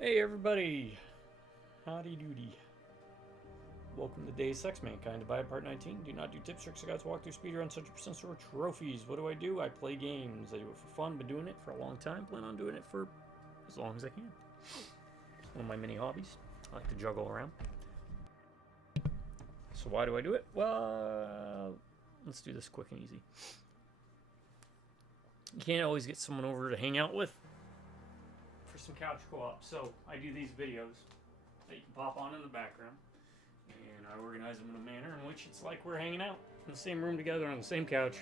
Hey everybody, howdy doody. Welcome to Days Sex Mankind, Divide Part 19. Do not do tips, tricks, or guides, walkthrough, speedruns, 100% store trophies. What do? I play games. I do it for fun, been doing it for a long time. Plan on doing it for as long as I can. It's one of my many hobbies. I like to juggle around. So why do I do it? Well, let's do this quick and easy. You can't always get someone over to hang out with for some couch co-op, so I do these videos that you can pop on in the background, and I organize them in a manner in which it's like we're hanging out in the same room together on the same couch,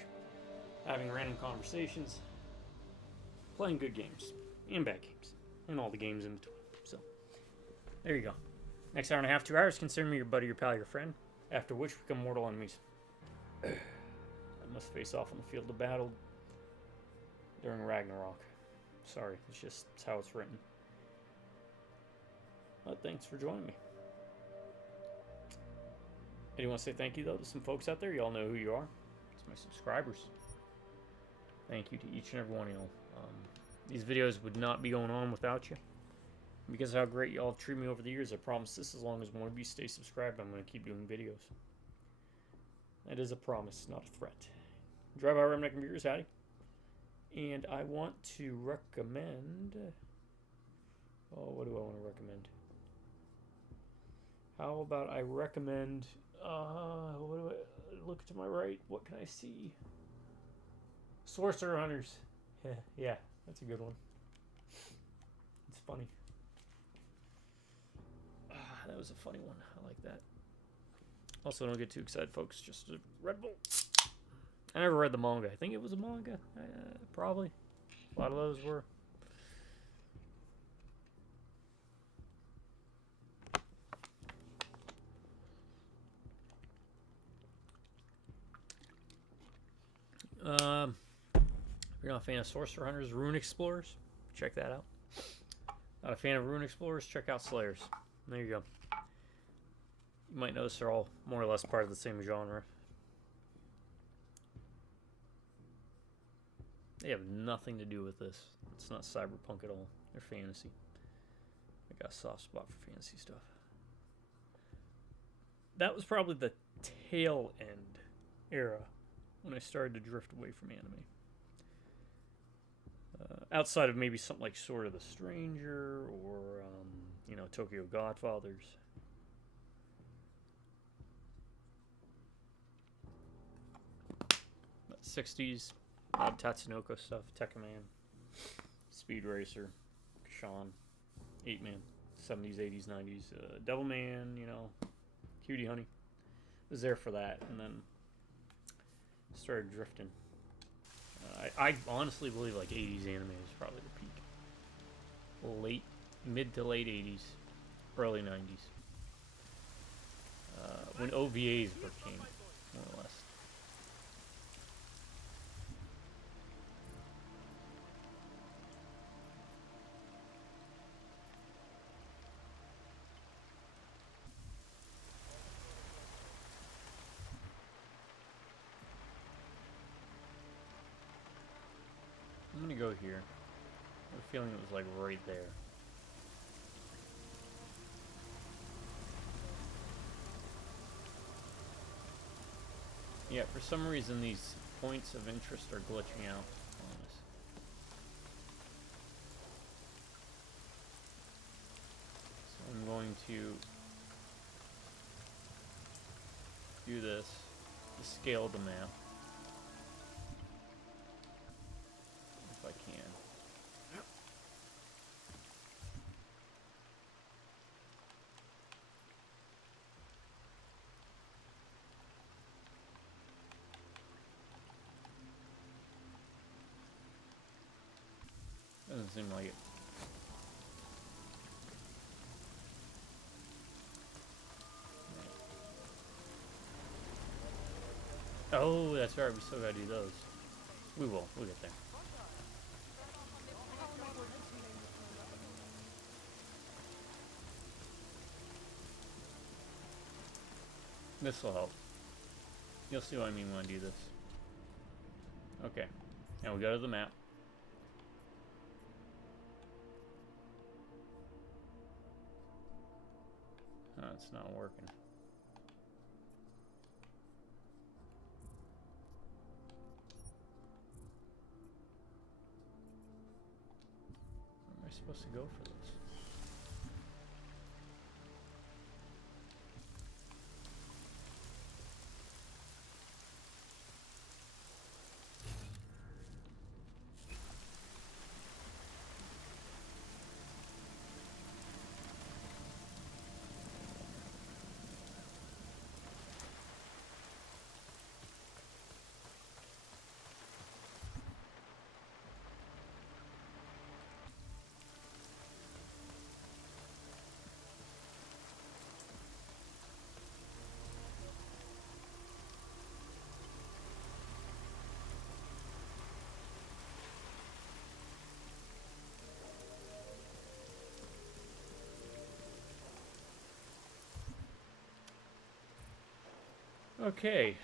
having random conversations, playing good games and bad games, and all the games in between. So there you go. Next hour and a half, 2 hours, consider me your buddy, your pal, your friend, after which we become mortal enemies. I must face off on the field of battle during Ragnarok. Sorry, it's how it's written. But thanks for joining me. I do want to say thank you, though, to some folks out there. Y'all know who you are. It's my subscribers. Thank you to each and every one of y'all. These videos would not be going on without you. Because of how great y'all have treated me over the years, I promise this, as long as one of you stay subscribed, I'm going to keep doing videos. That is a promise, not a threat. Drive by Remnant Computers, howdy. And I want to recommend... Oh, what do I want to recommend? How about I recommend... what do I... Look to my right. What can I see? Sorcerer Hunters. Yeah, that's a good one. It's funny. That was a funny one. I like that. Also, don't get too excited, folks. Just a Red Bull. I never read the manga. I think it was a manga. Probably. A lot of those were. If you're not a fan of Sorcerer Hunters, Rune Explorers, check that out. Not a fan of Rune Explorers, check out Slayers. There you go. You might notice they're all more or less part of the same genre. They have nothing to do with this. It's not cyberpunk at all. They're fantasy. I got a soft spot for fantasy stuff. That was probably the tail end era when I started to drift away from anime. Outside of maybe something like Sword of the Stranger or, Tokyo Godfathers. But 60s. Tatsunoko stuff, Tekkaman, Speed Racer, Kashan, 8-Man, 70s, 80s, 90s, Devilman, Cutie Honey. Was there for that, and then started drifting. I honestly believe like 80s anime is probably the peak. Mid to late 80s, early 90s. When OVAs became, more or less. I'm gonna go here. I have a feeling it was like right there. Yeah, for some reason these points of interest are glitching out on us. So I'm going to do this to scale the map. If I can. Doesn't seem like it. Oh, that's right. We still gotta do those. We will. We'll get there. This will help. You'll see what I mean when I do this. Okay. Now we go to the map. it's not working. Where am I supposed to go for this? Okay.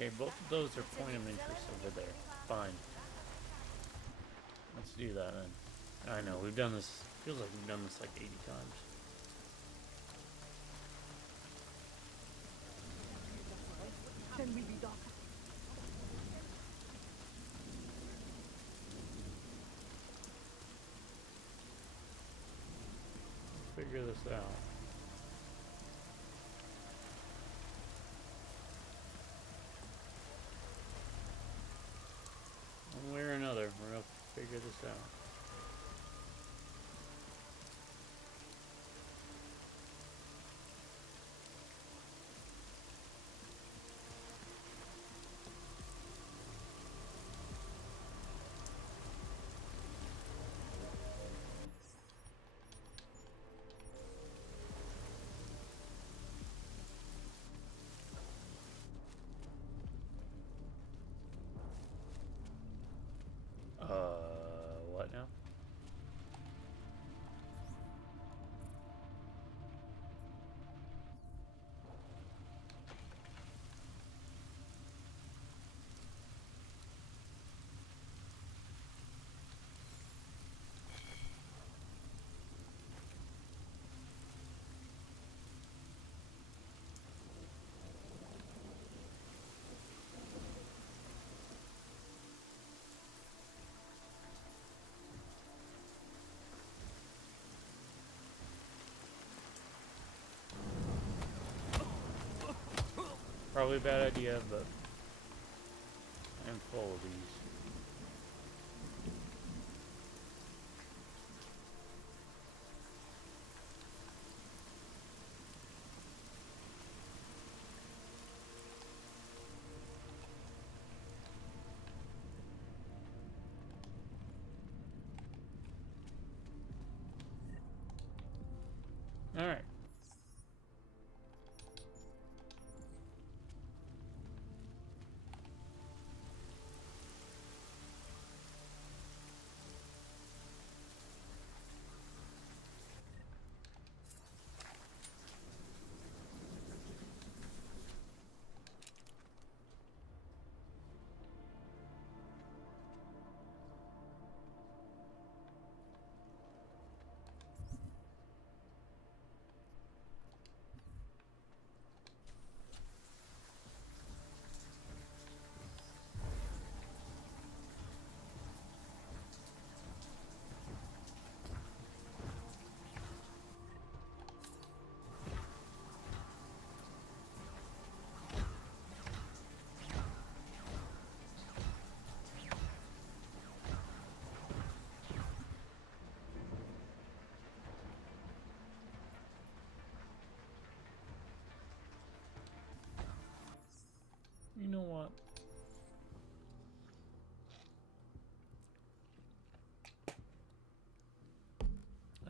Okay, both of those are point of interest over there. Fine. Let's do that then. I know, we've done this, feels like we've done this like 80 times. Figure this out. One way or another, we're gonna figure this out. What now? Probably a bad idea, but I'm full of these. All right.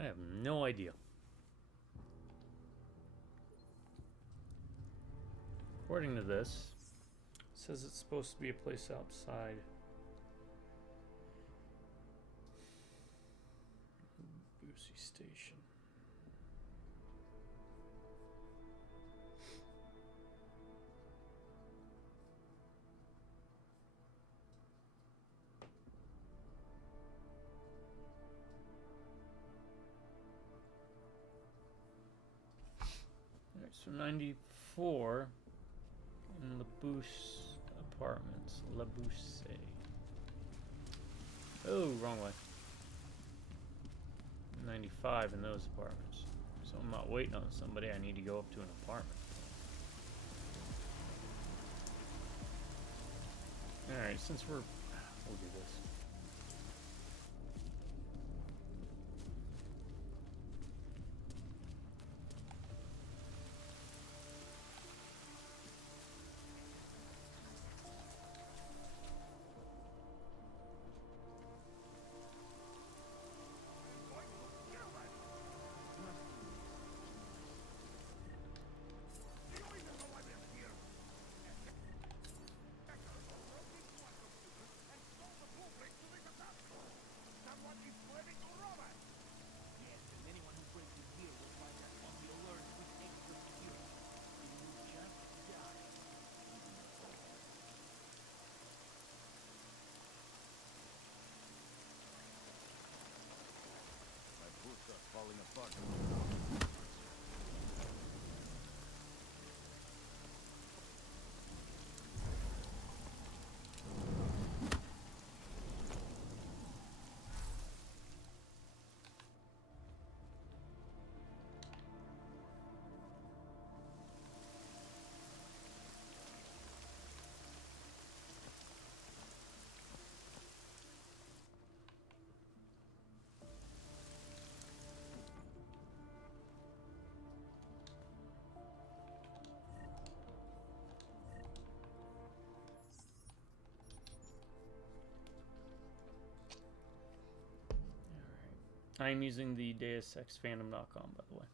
I have no idea. According to this, it says it's supposed to be a place outside. Boosie Station. Alright, so 94 in the Boos Apartments. La Bouse. Oh, wrong way. 95 in those apartments. So I'm not waiting on somebody. I need to go up to an apartment. Alright, since we'll do this. Falling apart. I'm using the DeusExFandom.com, by the way.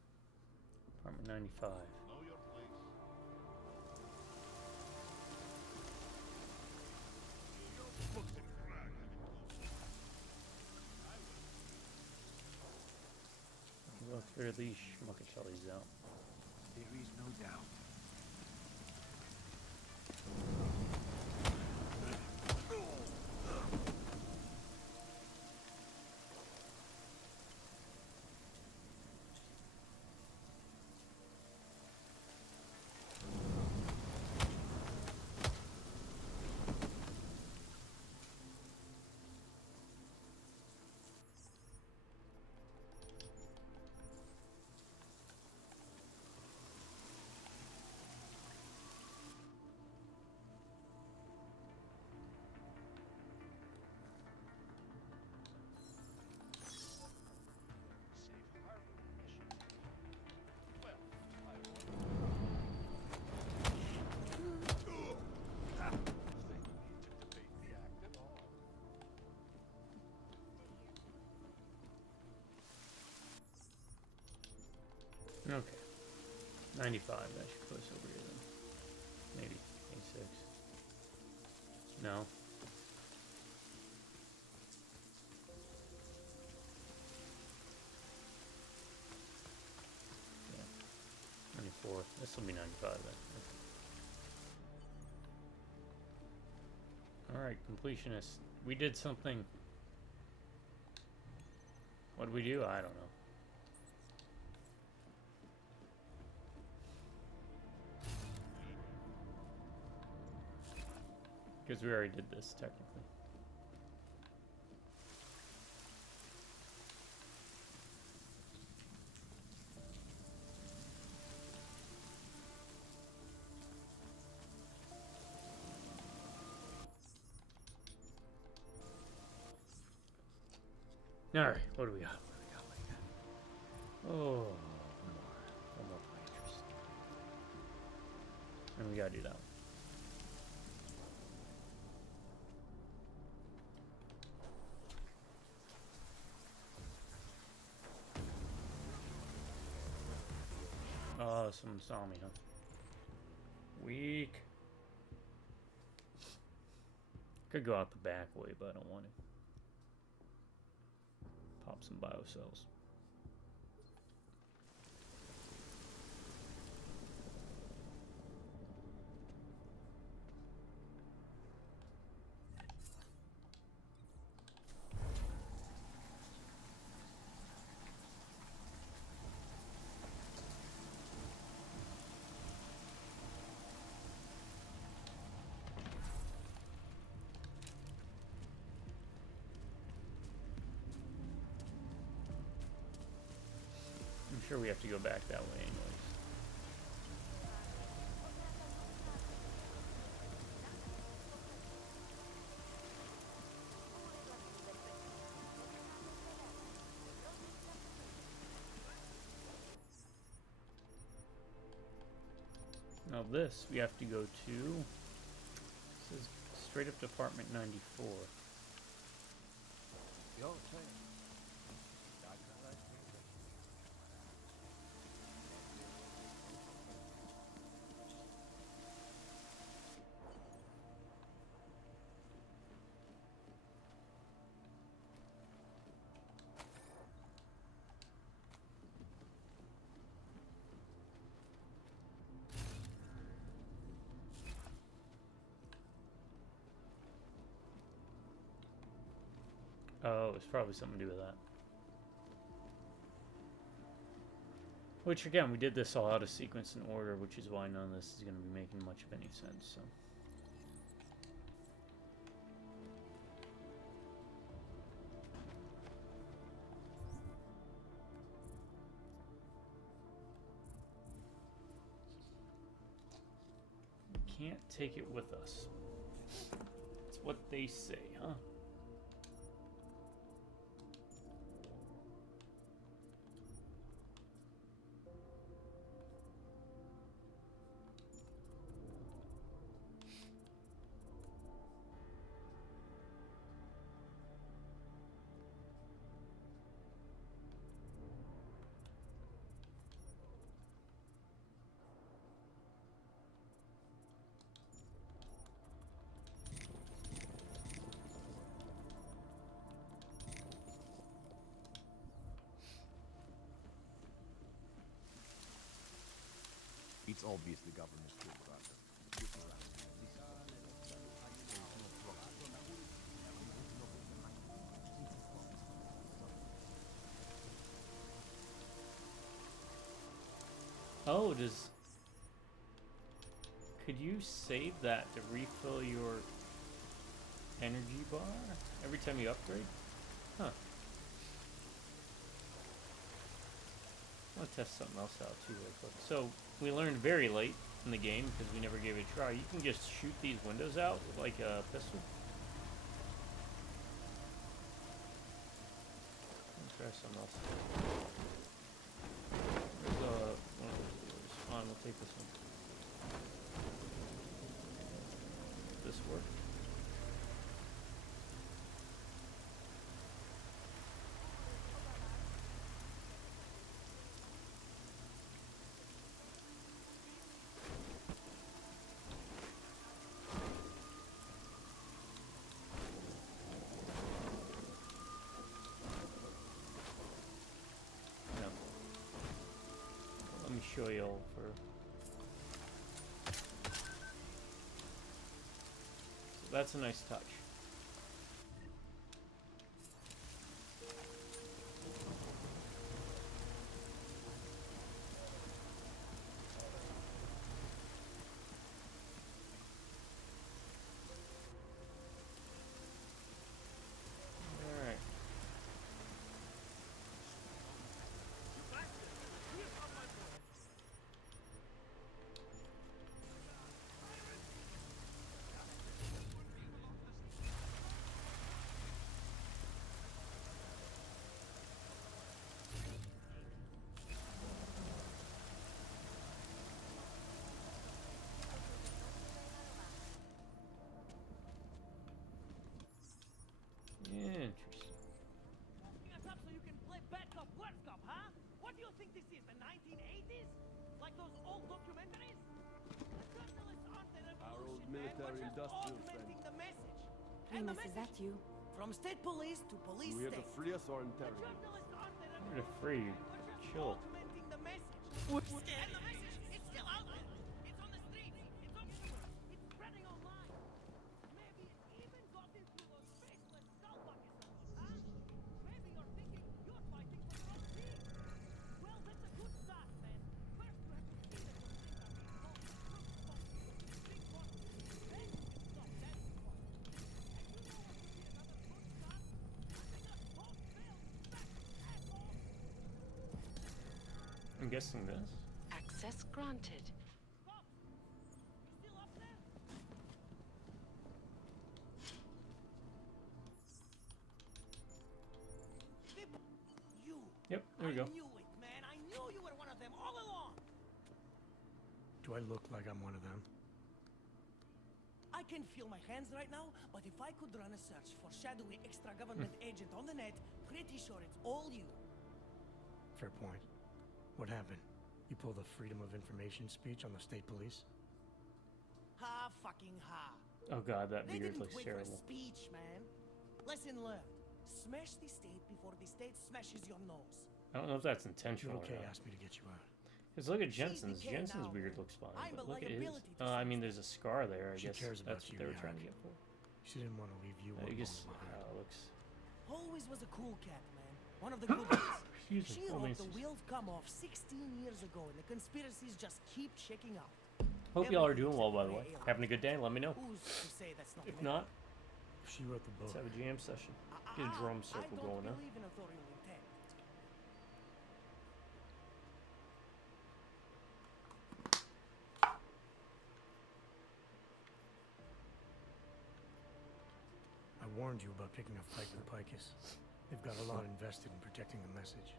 Apartment 95. Know your place. Books and crack. We'll clear these schmuckatellies out. There is no doubt. Okay. 95, that should put us over here then. Maybe. 86. No. Yeah. 94. This will be 95 then. Okay. Alright, completionist. We did something. What did we do? I don't know. Because we already did this, technically. Alright, what do we got? Oh, one more interest. And we gotta do that one. Oh, someone saw me, huh? Weak. Could go out the back way, but I don't want to. Pop some biocells. I'm sure we have to go back that way anyways. Now this, we have to go to, this is straight up to apartment 94. Yo, say. Oh, it's probably something to do with that. Which, again, we did this all out of sequence and order, which is why none of this is going to be making much of any sense, so. We can't take it with us. That's what they say, huh? It's obvious the government's still around. Oh, does... Could you save that to refill your energy bar every time you upgrade? Huh. I want to test something else out too real quick. So, we learned very late in the game, because we never gave it a try, you can just shoot these windows out with like a pistol. Let me try something else. There's one of those doors. Fine, we'll take this one. Does this work? No. Let me show you all for... So that's a nice touch. Alright. Interesting. Us up so you can play bad cop, worst cop, huh? What do you think this is, the 1980s? Like those old documentaries? The journalists aren't the Our old revolution, man. We're just military-industrial augmenting the message. And the Primus, is message that you? from state police to police You here to state. free us or The interrogate? journalists aren't the We're revolution. to free you. We're just Chill. augmenting the message. And the message, it's still out there. It's on the streets. It's everywhere. It's spreading online. Maybe it even got into those faceless skull buckets of yours, huh? Maybe you're thinking you're fighting for your own team. Well, that's a good start, man. First, you have to see that those things are being called crooked boxes with big buttons. Then you can stop that squad. And you know what would be another good start? Letting us both fail back, asshole! I'm guessing this. Access granted. Cops, you still up there? You. Yep, there we go. I knew it, man. I knew you were one of them all along. Do I look like I'm one of them? I can feel my hands right now, but if I could run a search for shadowy extra-government agent on the net, pretty sure it's all you. Fair point. What happened? You pulled a freedom of information speech on the state police? Ha fucking ha. Oh god, that They beard didn't looks wait for a terrible. speech, man. Lesson learned. Smash the state before the state smashes your nose. I don't know if that's Your intentional okay or not. asked me to get you out. Because look at She's Jensen's. decaying Jensen's now, beard man. looks fine. I'm But a look at his. liability to I some mean, there's a scar there. I She guess cares about that's what you, they were trying to Yak. get for. She didn't want to leave you I alone guess behind. looks. Always was a cool cat, man. One of the good ones. Excuse me. She Oh, wrote the Macy's. wheels come off 16 years ago, and the conspiracies just keep checking out. Hope y'all are Everything doing well, by except the way. for aliens. Having a good day. Let me know. Who's to say that's not If me? not, If she wrote the book, let's have a jam session. Get a drum circle I don't going, huh? believe in authorial intent. I warned you about picking a fight with Picus. They've got a lot invested in protecting the message.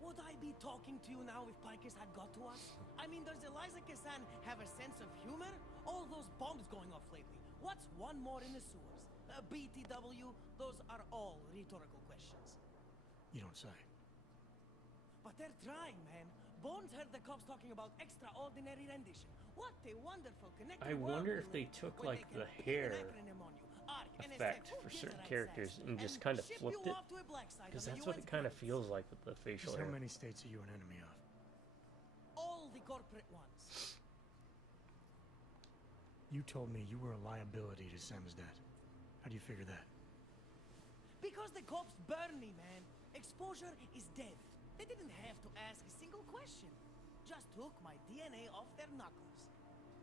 Would I be talking to you now if Picus had got to us? I mean, does Eliza Kasan have a sense of humor? All those bombs going off lately. What's one more in the sewers? BTW? Those are all rhetorical questions. You don't say. But they're trying, man. Bones heard the cops talking about extraordinary rendition. What a wonderful connected I world wonder we if they live in, took, where like, they the can pin hair an acronym on you. ARC, NSF, effect who for gives a certain rat's characters ass? and just kind of ship flipped you it. off to a black site Because on the that's what UN's it kind of credits. feels like with the facial Just how hair. many states are you an enemy of? All the corporate ones. You told me you were a liability to Samizdat. How do you figure that? Because the cops burn me, man. Exposure is dead. They didn't have to ask a single question. Just took my DNA off their knuckles.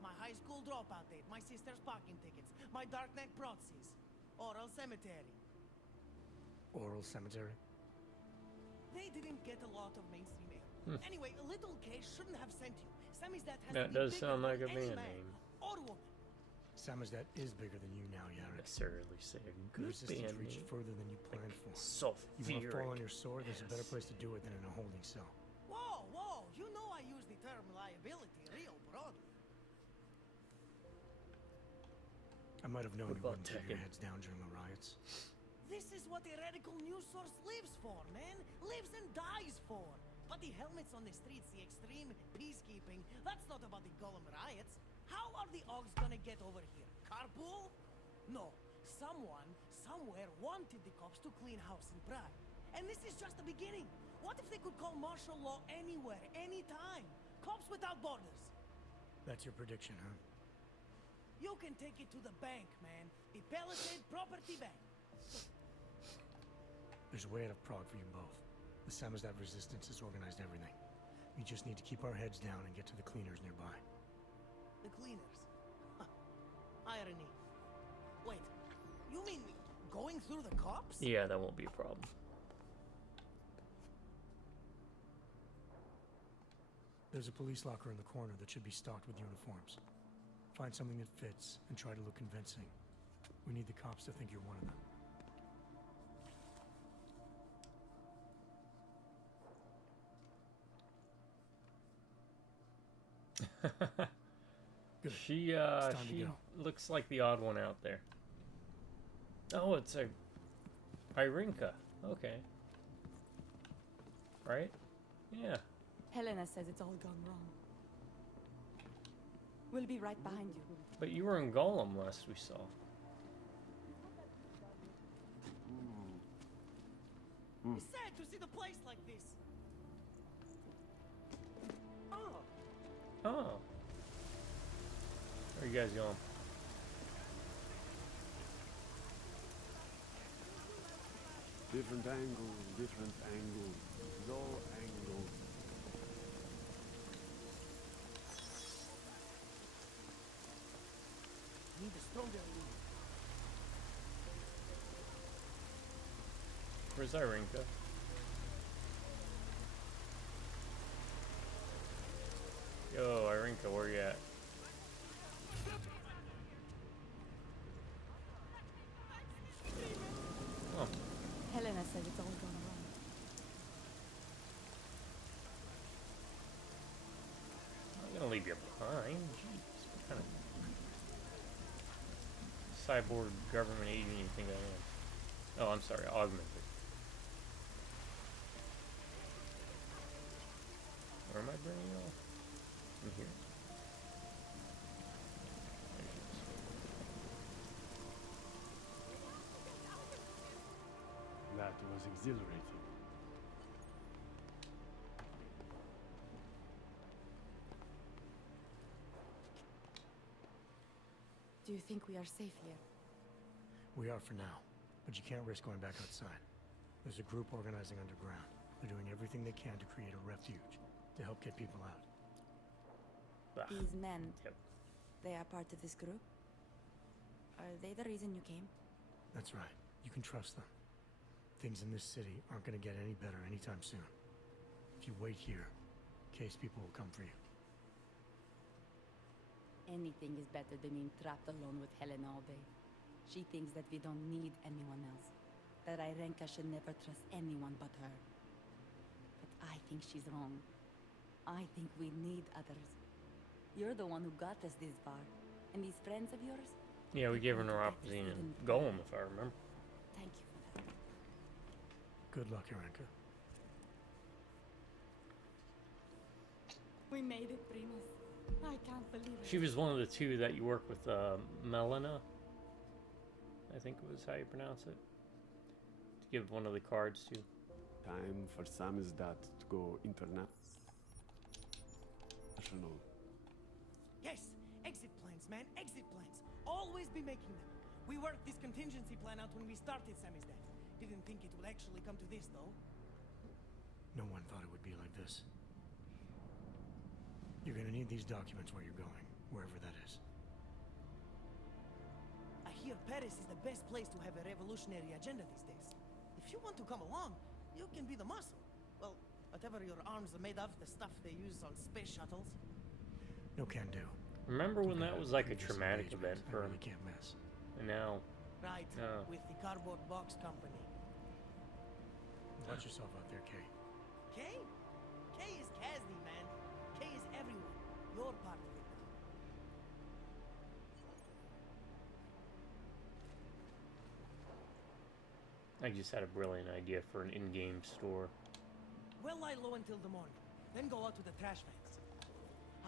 My high school dropout date, my sister's parking tickets, my darkneck proxies. Oral cemetery. Oral cemetery? They didn't get a lot of mainstream air. Anyway, Little K shouldn't have sent you. Samizdat has That to be does bigger sound like than a any band man name. or woman. Samizdat is bigger than you now, Yarek. Necessarily say a The good resistance band reached name. further than you planned for. So You want to fall on fury. your sword? There's a better Yes. place to do it than in a holding cell. Whoa, whoa, you know I use the term liability real broadly. I might have known What you about wouldn't keep your Tekken? heads down during the riots. This is what a radical news source lives for, man. Lives and dies for. But the helmets on the streets, the extreme peacekeeping, that's not about the Golem riots. How are the Ogs gonna get over here? Carpool? No. Someone, somewhere wanted the cops to clean house in Prague. And this is just the beginning. What if they could call martial law anywhere, anytime? Cops without borders. That's your prediction, huh? You can take it to the bank, man. The Palisade Property Bank. There's a way out of Prague for you both. The Samizdat resistance has organized everything. We just need to keep our heads down and get to the cleaners nearby. The cleaners. Huh. Irony. Wait, you mean going through the cops? Yeah, that won't be a problem. There's a police locker in the corner that should be stocked with uniforms. Find something that fits and try to look convincing. We need the cops to think you're one of them. Good. She time to she go. looks like the odd one out there. Oh, it's a Irinka. Okay. Right? Yeah. Helena says it's all gone wrong. We'll be right behind you. But you were in Golem last we saw. It's sad to see the place like this. Oh, Oh. Where are you guys going? Different angles, different angles. No angles. need a stronger lead. Where's Irinka? Yo, Irinka, where you at? Oh, Helena says it's all gone wrong. I'm not gonna leave you behind. Jeez, what kind of cyborg government agent you think I am? Oh, I'm sorry, augmented. Where am I bringing you all? In here. That was exhilarating. Do you think we are safe here? We are for now, but you can't risk going back outside. There's a group organizing underground. They're doing everything they can to create a refuge to help get people out. Bah. These men, Yep. they are part of this group? Are they the reason you came? That's right. You can trust them. Things in this city aren't going to get any better anytime soon. If you wait here, case people will come for you. Anything is better than being trapped alone with Helena all day. She thinks that we don't need anyone else. That Irenka should never trust anyone but her. But I think she's wrong. I think we need others. You're the one who got us this far. And these friends of yours? Yeah, we they gave her want to get us neuropathy and even Golem, further. if I remember. Thank you for that. Good luck, Irenka. We made it, Primus. I can't believe it. She was one of the two that you work with, Melina. I think was how you pronounce it. To give one of the cards to. Time for Samizdat to go international. Yes, exit plans, man, exit plans. Always be making them. We worked this contingency plan out when we started Samizdat. Didn't think it would actually come to this, though. No one thought it would be like this. You're going to need these documents where you're going, wherever that is. I hear Paris is the best place to have a revolutionary agenda these days. If you want to come along, you can be the muscle. Well, whatever your arms are made of, the stuff they use on space shuttles. No can do. Remember when that was like a Previous traumatic engagement, event for I him? really can't miss. And now, Right, Oh. with the cardboard box company. Watch yourself out there, Kay. Kay? Kay is Kasny, man. Kay is everyone. You're part of it now. I just had a brilliant idea for an in-game store. Well, lie low until the morning. Then go out to the trash vans.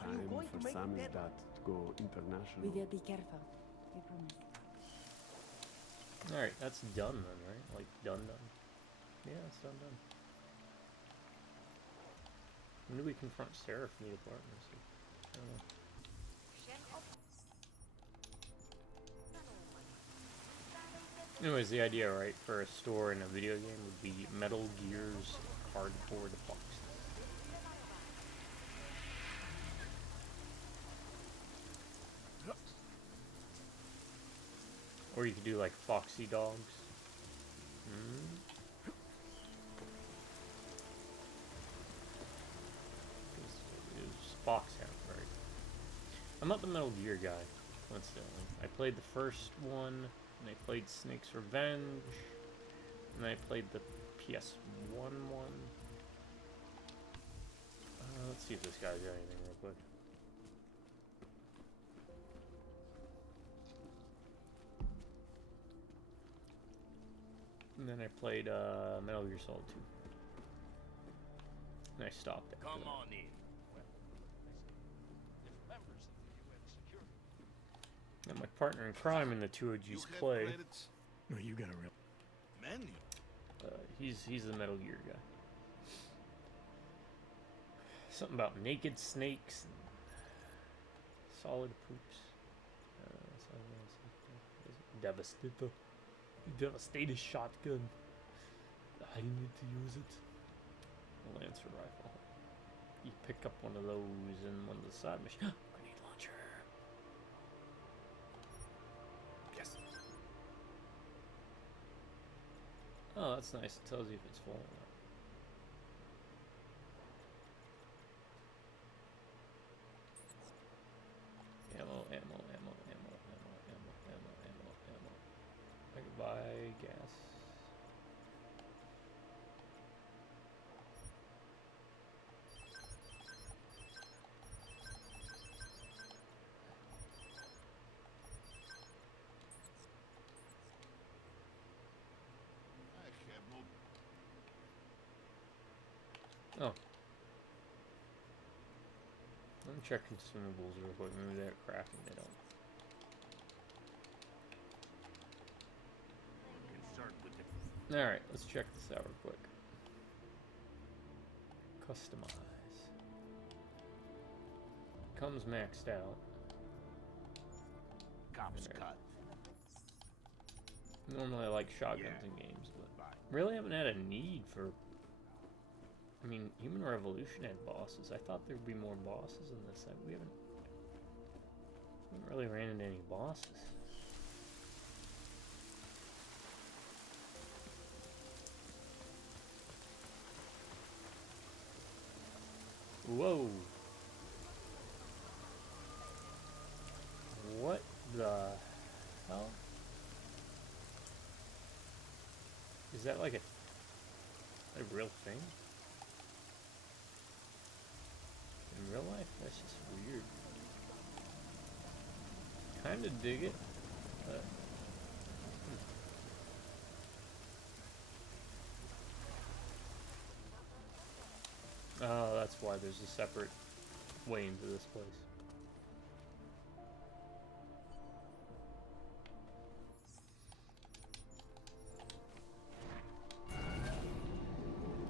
Are you Time going for to make it there? Samizdat to go international. We will be careful. We promise. Alright, that's done then, right? Like, done. Yeah, it's done. When do we confront Sarah from the apartment? I don't know. Anyways, the idea, right, for a store in a video game would be Metal Gear's Cardboard Box. Or you could do like Foxy Dogs. It was Foxhound, right? I'm not the Metal Gear guy, coincidentally. I played the first one, and I played Snake's Revenge, and I played the PS1 one. Let's see if this guy's got anything real quick. And then I played Metal Gear Solid 2. And I stopped after Come that. on in. And my partner in crime in the two OGs play. No, you got a real. Many. He's the Metal Gear guy. Something about naked snakes and solid poops. Devastator. Devastator shotgun. I need to use it. A Lancer rifle. You pick up one of those and one of the side missions. Grenade launcher. Yes. Oh, that's nice. It tells you if it's full or not. Ammo. I can buy gas. Oh. Let me check consumables real quick. Maybe they're crafting. They don't. Alright, let's check this out real quick. Customize. Comes maxed out. Cops Alright. cut. Normally I like shotguns Yeah. in games, but really haven't had a need for... I mean, Human Revolution had bosses. I thought there'd be more bosses in this. We haven't really ran into any bosses. Whoa. What the hell? Is that like a real thing? In real life? That's just weird. Kinda dig it, but... Oh, that's why there's a separate way into this place.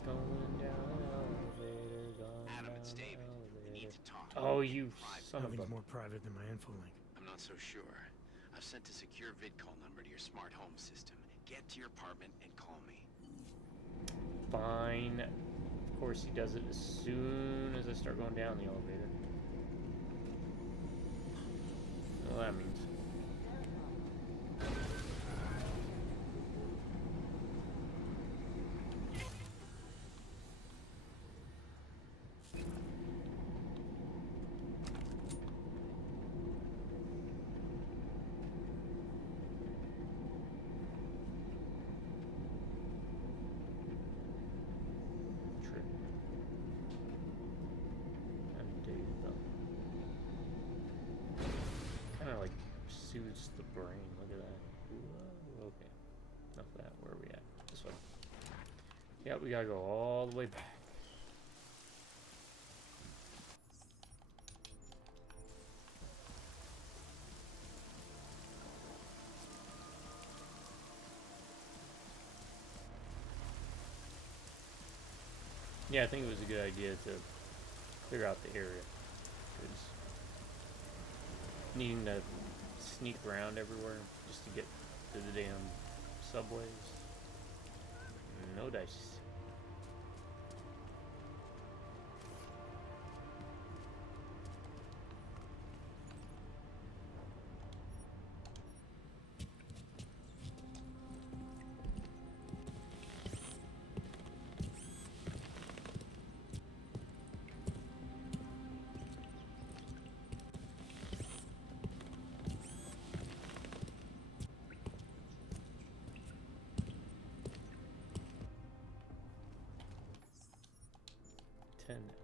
Going down an elevator, going Adam, down it's an David. We need elevator. to talk. Oh, you son of a... Nothing's more private than my info link. I'm not so sure. I've sent a secure vid call number to your smart home system. Get to your apartment and call me. Fine. Of course he does it as soon as I start going down the elevator. Well, that means... trip. And Dave, though. Kind of like soothes the brain. Look at that. Whoa, okay. Enough of that. Where are we at? This one. Yeah, we gotta go all the way back. Yeah, I think it was a good idea to clear out the area. Because needing to sneak around everywhere just to get to the damn subways. No dice.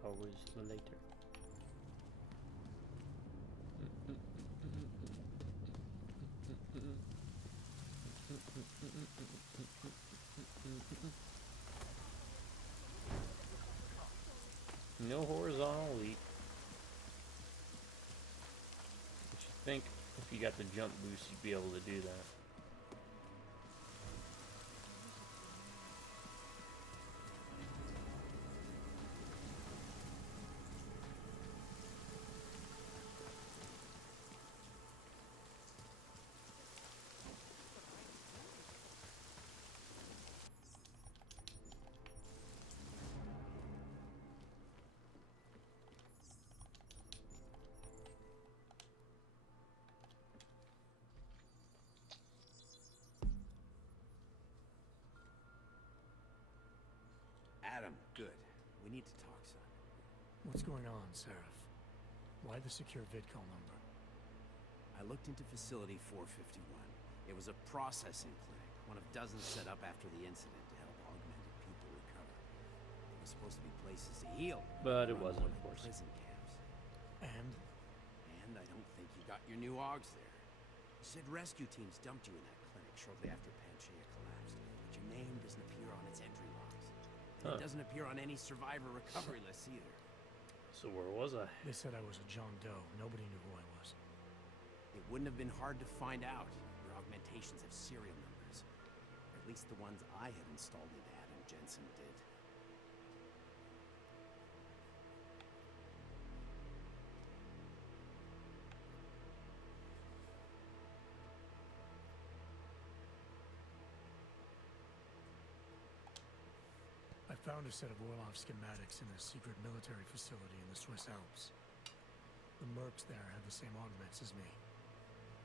Hours later. no horizontal leap. But you think if you got the jump boost, you'd be able to do that. Adam, good. We need to talk, son. What's going on, Seraph? Why the secure VidCall number? I looked into Facility 451. It was a processing clinic, one of dozens set up after the incident to help augmented people recover. It was supposed to be places to heal. But it run wasn't, more of like course. Prison camps. And? And I don't think you got your new AUGs there. You said rescue teams dumped you in that clinic shortly after Panchaea collapsed, but your name doesn't appear on its entry logs. And it doesn't appear on any survivor recovery lists either. So where was I? They said I was a John Doe. Nobody knew who I was. It wouldn't have been hard to find out. Your augmentations have serial numbers. Or at least the ones I had installed into Adam Jensen did. I found a set of Orlov schematics in a secret military facility in the Swiss Alps. The mercs there had the same augments as me.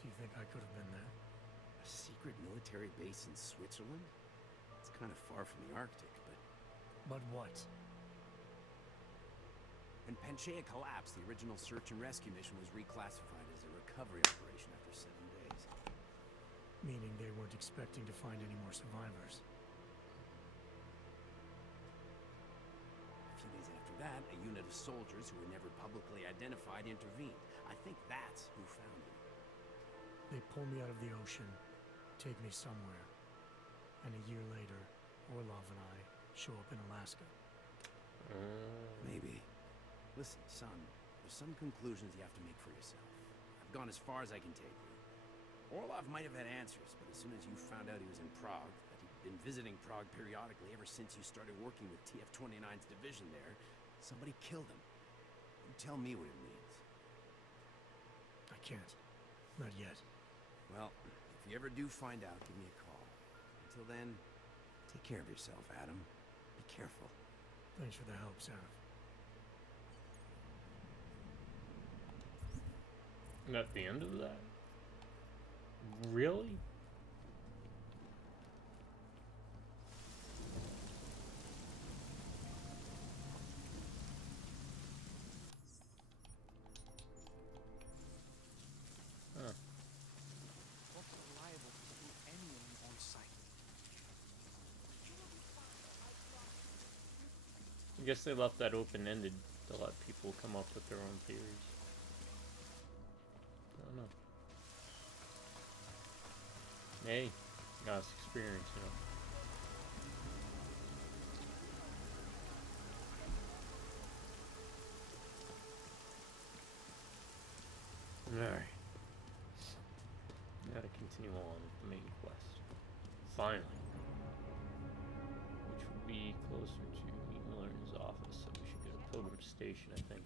Do you think I could have been there? A secret military base in Switzerland? It's kind of far from the Arctic, but... But what? When Panchaea collapsed, the original search and rescue mission was reclassified as a recovery operation after 7 days. Meaning they weren't expecting to find any more survivors. A few days after that, a unit of soldiers who were never publicly identified intervened. I think that's who found you. They pull me out of the ocean, take me somewhere, and a year later, Orlov and I show up in Alaska. Maybe. Listen, son, there's some conclusions you have to make for yourself. I've gone as far as I can take you. Orlov might have had answers, but as soon as you found out he was in Prague, that he'd been visiting Prague periodically ever since you started working with TF-29's division there, somebody killed him. You tell me what it means. I can't. Not yet. Well, if you ever do find out, give me a call. Until then, take care of yourself, Adam. Be careful. Thanks for the help, Seraph. And at the end of that? Really? Huh. Folks are liable to shoot anyone on sight. I guess they left that open-ended to let people come up with their own theories. I don't know. Hey, got experience, you know. Alright. Gotta continue on with the main quest. Finally. Which would be closer to Meet Miller's office, so we should go to Pilgrim Station, I think.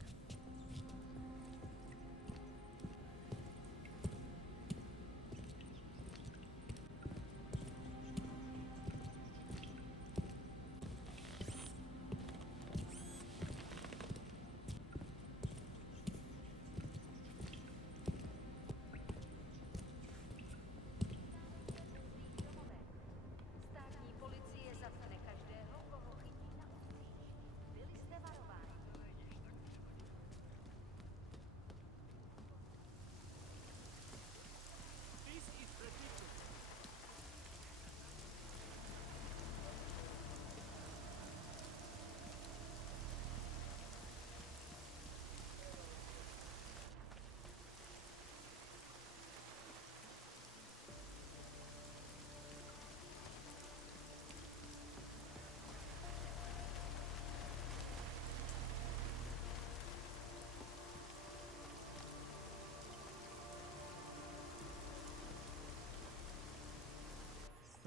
Státní policie zatne každého, koho chytí na ulici. Byli jste varováni.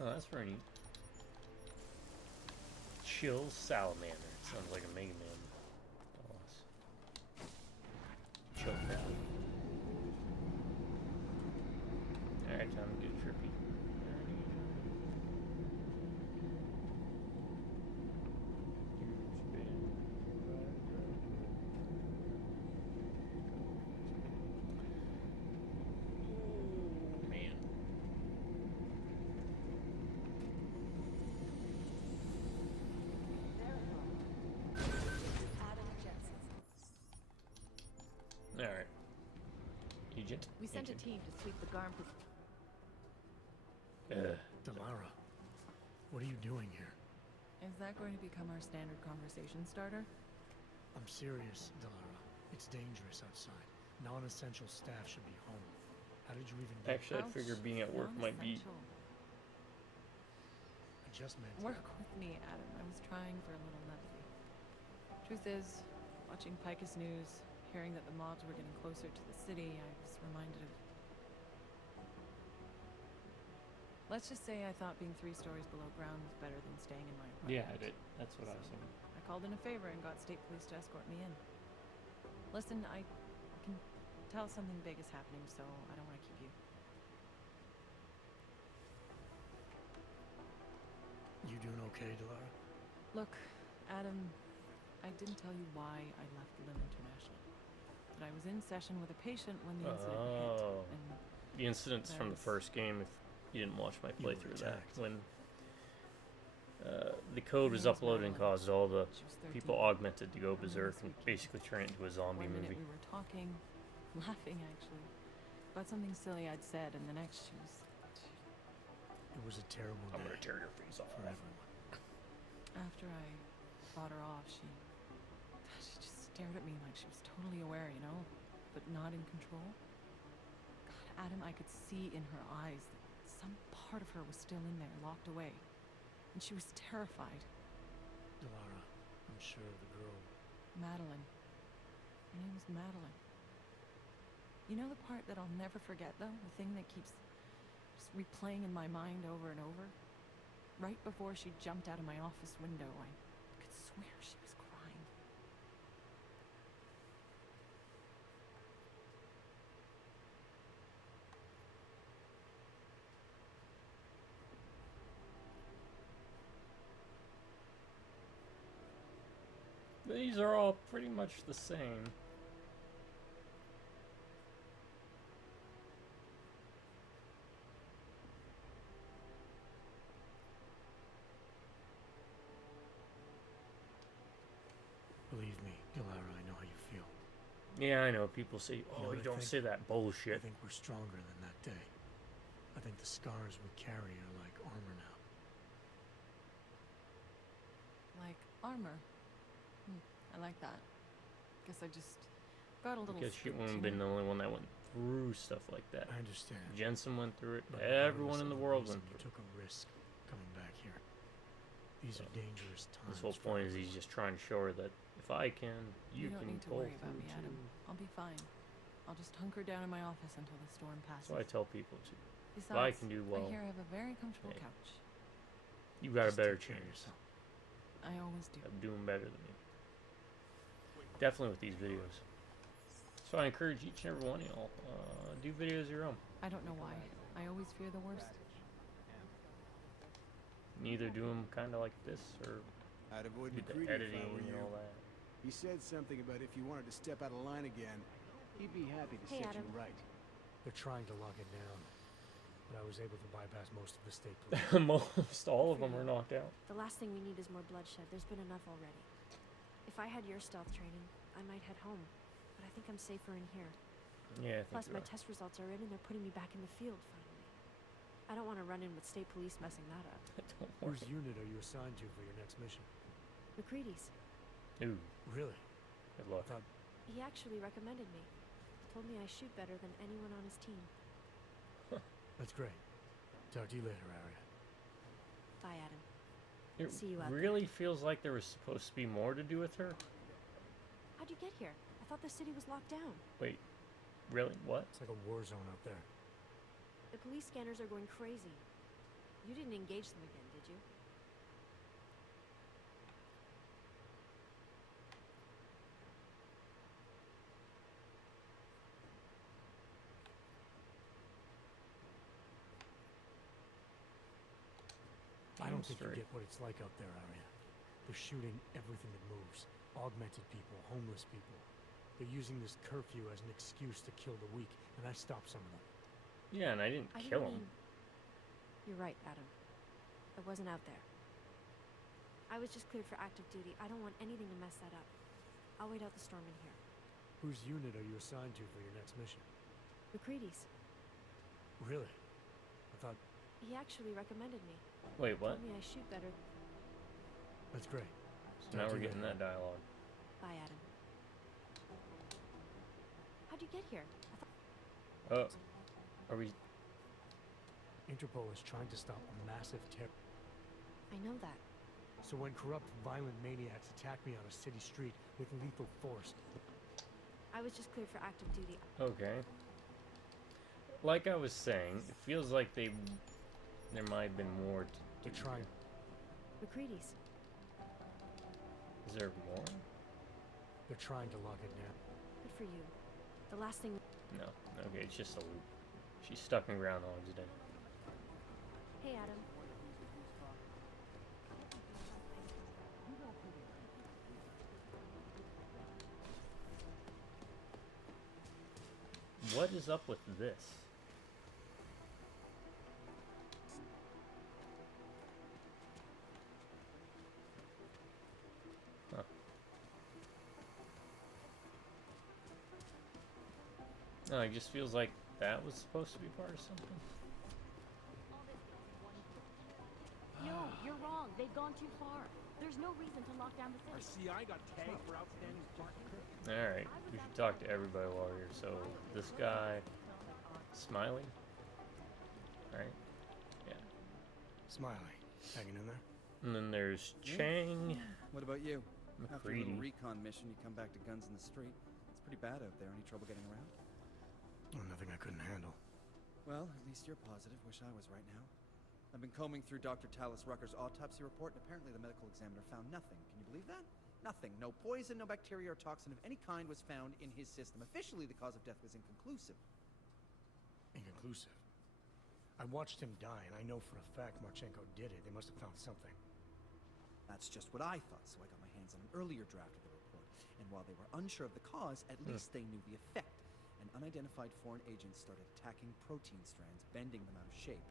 Oh, that's very neat. Chill Salamander. Sounds like a Mega Man boss. Chill Cat. Alright, time to get trippy. Alright. Agent. We sent a Agent. team to sweep the Garm. Delara, what are you doing here? Is that going to become our standard conversation starter? I'm serious, Delara. It's dangerous outside. Non-essential staff should be home. How did you even get Actually, I figured being at work might be. I just meant Work with me, Adam. I was trying for a little levity. Truth is, watching Picus News, hearing that the mobs were getting closer to the city, I was reminded of... Let's just say I thought being 3 stories below ground was better than staying in my apartment. Yeah, that's what I was thinking. I called in a favor and got state police to escort me in. Listen, I can tell something big is happening, so I don't want to keep you. You doing okay, Delara? Look, Adam, I didn't tell you why I left Lim International. But I was in session with a patient when the incident hit. And the incident's from the first game. If you didn't watch my playthrough of that, when the code was uploaded and caused all the people augmented to go berserk and basically turn it into a zombie one minute movie. we were talking, laughing actually, about something silly I'd said, and the next she was... It was a terrible I'm day gonna tear your face off. for everyone. After I fought her off, she just stared at me like she was totally aware, you know, but not in control. God, Adam, I could see in her eyes that some part of her was still in there, locked away. And she was terrified. Delara, I'm sure the girl... Madeline. Her name was Madeline. You know the part that I'll never forget, though? The thing that keeps just replaying in my mind over and over? Right before she jumped out of my office window, I could swear she was crying. These are all pretty much the same. Believe me, Delara, I know how you feel. Yeah, I know. People say, You know "Oh, what you I don't think? say that I bullshit." think we're stronger than that day. I think the scars we carry are like armor now. Like armor. I like that. Guess I just got a little Because she spooked, wouldn't have you been know? the only one that went through stuff like that. I understand. Jensen went through it. But Everyone regardless in of the world reason, went you through it. took a risk coming back here. These are dangerous times. His whole for point is he's everyone. just trying to show her that if I can, you don't can need to pull worry about through me, Adam. too. I'll be fine. I'll just hunker down in my office until the storm passes. So I tell people to. Besides, I can do well. I hear I have a very comfortable Hey. couch. You got a Just better take care of chance yourself. I always do. of doing better than me. Definitely with these videos. So I encourage each and every one of y'all, do videos of your own. I don't know why. I always fear the worst. Neither do them kind of like this, or I'd avoid do the McCready if editing I were and you. all that. He said something about if you wanted to step out of line again, he'd be happy to Hey, set Adam. you right. They're trying to lock it down, but I was able to bypass most of the state police. Most all of them are knocked out. The last thing we need is more bloodshed. There's been enough already. If I had your stealth training, I might head home. But I think I'm safer in here. Yeah, I think Plus, you my are. test results are in and they're putting me back in the field, finally. I don't want to run in with state police messing that up. Don't worry. Whose unit are you assigned to for your next mission? McCready's. Ooh, Really? good luck. I thought He actually recommended me. Told me I shoot better than anyone on his team. that's great. Talk to you later, Arya. Bye, Adam. It See you out really feels like there was supposed to be more to do with her. How'd you get here? I thought the city was locked down. Wait, really? What? It's like a war zone up there. The police scanners are going crazy. You didn't engage them again, did you? I don't think you get what it's like out there, Arya. They're shooting everything that moves. Augmented people, homeless people. They're using this curfew as an excuse to kill the weak, and I stopped some of them. Yeah, and I didn't kill him. You're right, Adam. I wasn't out there. I was just cleared for active duty. I don't want anything to mess that up. I'll wait out the storm in here. Whose unit are you assigned to for your next mission? McCready's. Really? I thought... He actually recommended me. Wait, what? Told me I shoot better. That's great. So now we're getting that dialogue. Bye, Adam. How'd you get here? Oh. Are we... Interpol is trying to stop a massive terror. I know that. So when corrupt, violent maniacs attack me on a city street with lethal force... I was just cleared for active duty. Okay. Like I was saying, it feels like there might have been more to... They're trying... McCready's. Is there more? They're trying to lock it down. Good for you. The last thing... No. Okay, it's just a loop. She's stuck in Groundhog's Day. Hey, Adam. What is up with this? Huh. No, it just feels like that was supposed to be part of something. No, you're wrong. They've gone too far. There's no reason to lock down the city. RCI got tagged for outstanding parking. Alright, we should talk to everybody while we're here. So, this guy... Smiley? Right? Yeah. Smiley. Hanging in there? And then there's Chang. What about you? After a McCready. little recon mission, you come back to guns in the street. It's pretty bad out there. Any trouble getting around? Oh, nothing I couldn't handle. Well, at least you're positive. Wish I was right now. I've been combing through Dr. Talis Rucker's autopsy report, and apparently the medical examiner found nothing. Can you believe that? Nothing. No poison, no bacteria or toxin of any kind was found in his system. Officially, the cause of death was inconclusive. Inconclusive? I watched him die, and I know for a fact Marchenko did it. They must have found something. That's just what I thought, so I got my hands on an earlier draft of the report. And while they were unsure of the cause, at least they knew the effect. An unidentified foreign agent started attacking protein strands, bending them out of shape.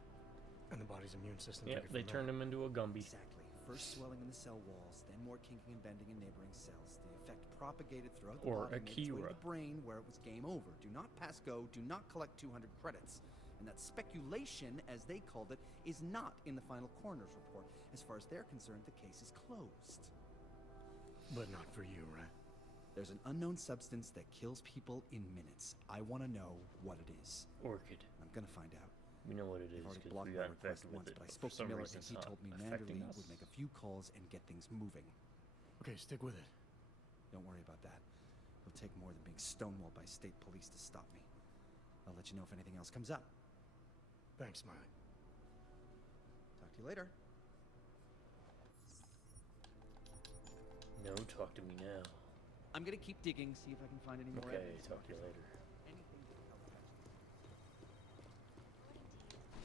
And the body's immune system Yeah, took it they from turned there. him into a Gumby. Exactly. First swelling in the cell walls, then more kinking and bending in neighboring cells. The effect propagated throughout the Or body, made its way to Akira. the brain, where it was game over. Do not pass go, do not collect 200 credits. And that speculation, as they called it, is not in the final coroner's report. As far as they're concerned, the case is closed. But not for you, right? There's an unknown substance that kills people in minutes. I want to know what it is. Orchid. I'm gonna find out. We know what it I've is already because blocked we my got request infected with once, it. but I For spoke to some Miller reason and it's he not told me affecting Manderley us. would make a few calls and get things moving. Okay, stick with it. Don't worry about that. It'll take more than being stonewalled by state police to stop me. I'll let you know if anything else comes up. Thanks, Smiley. Talk to you later. No, talk to me now. I'm gonna keep digging, see if I can find any more Okay, evidence. talk to you later. Anything that will help catch them.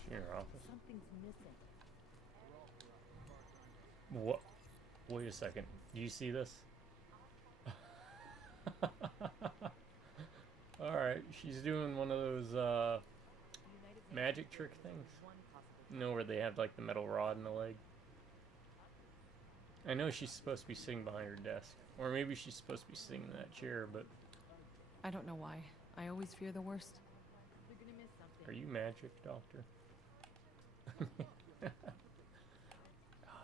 She in her office? Something's missing. What? Wait a second. Do you see this? Alright, she's doing one of those magic trick things. You know, where they have like the metal rod in the leg? I know she's supposed to be sitting behind her desk. Or maybe she's supposed to be sitting in that chair, but... I don't know why. I always fear the worst. They're gonna miss something. Are you magic, doctor?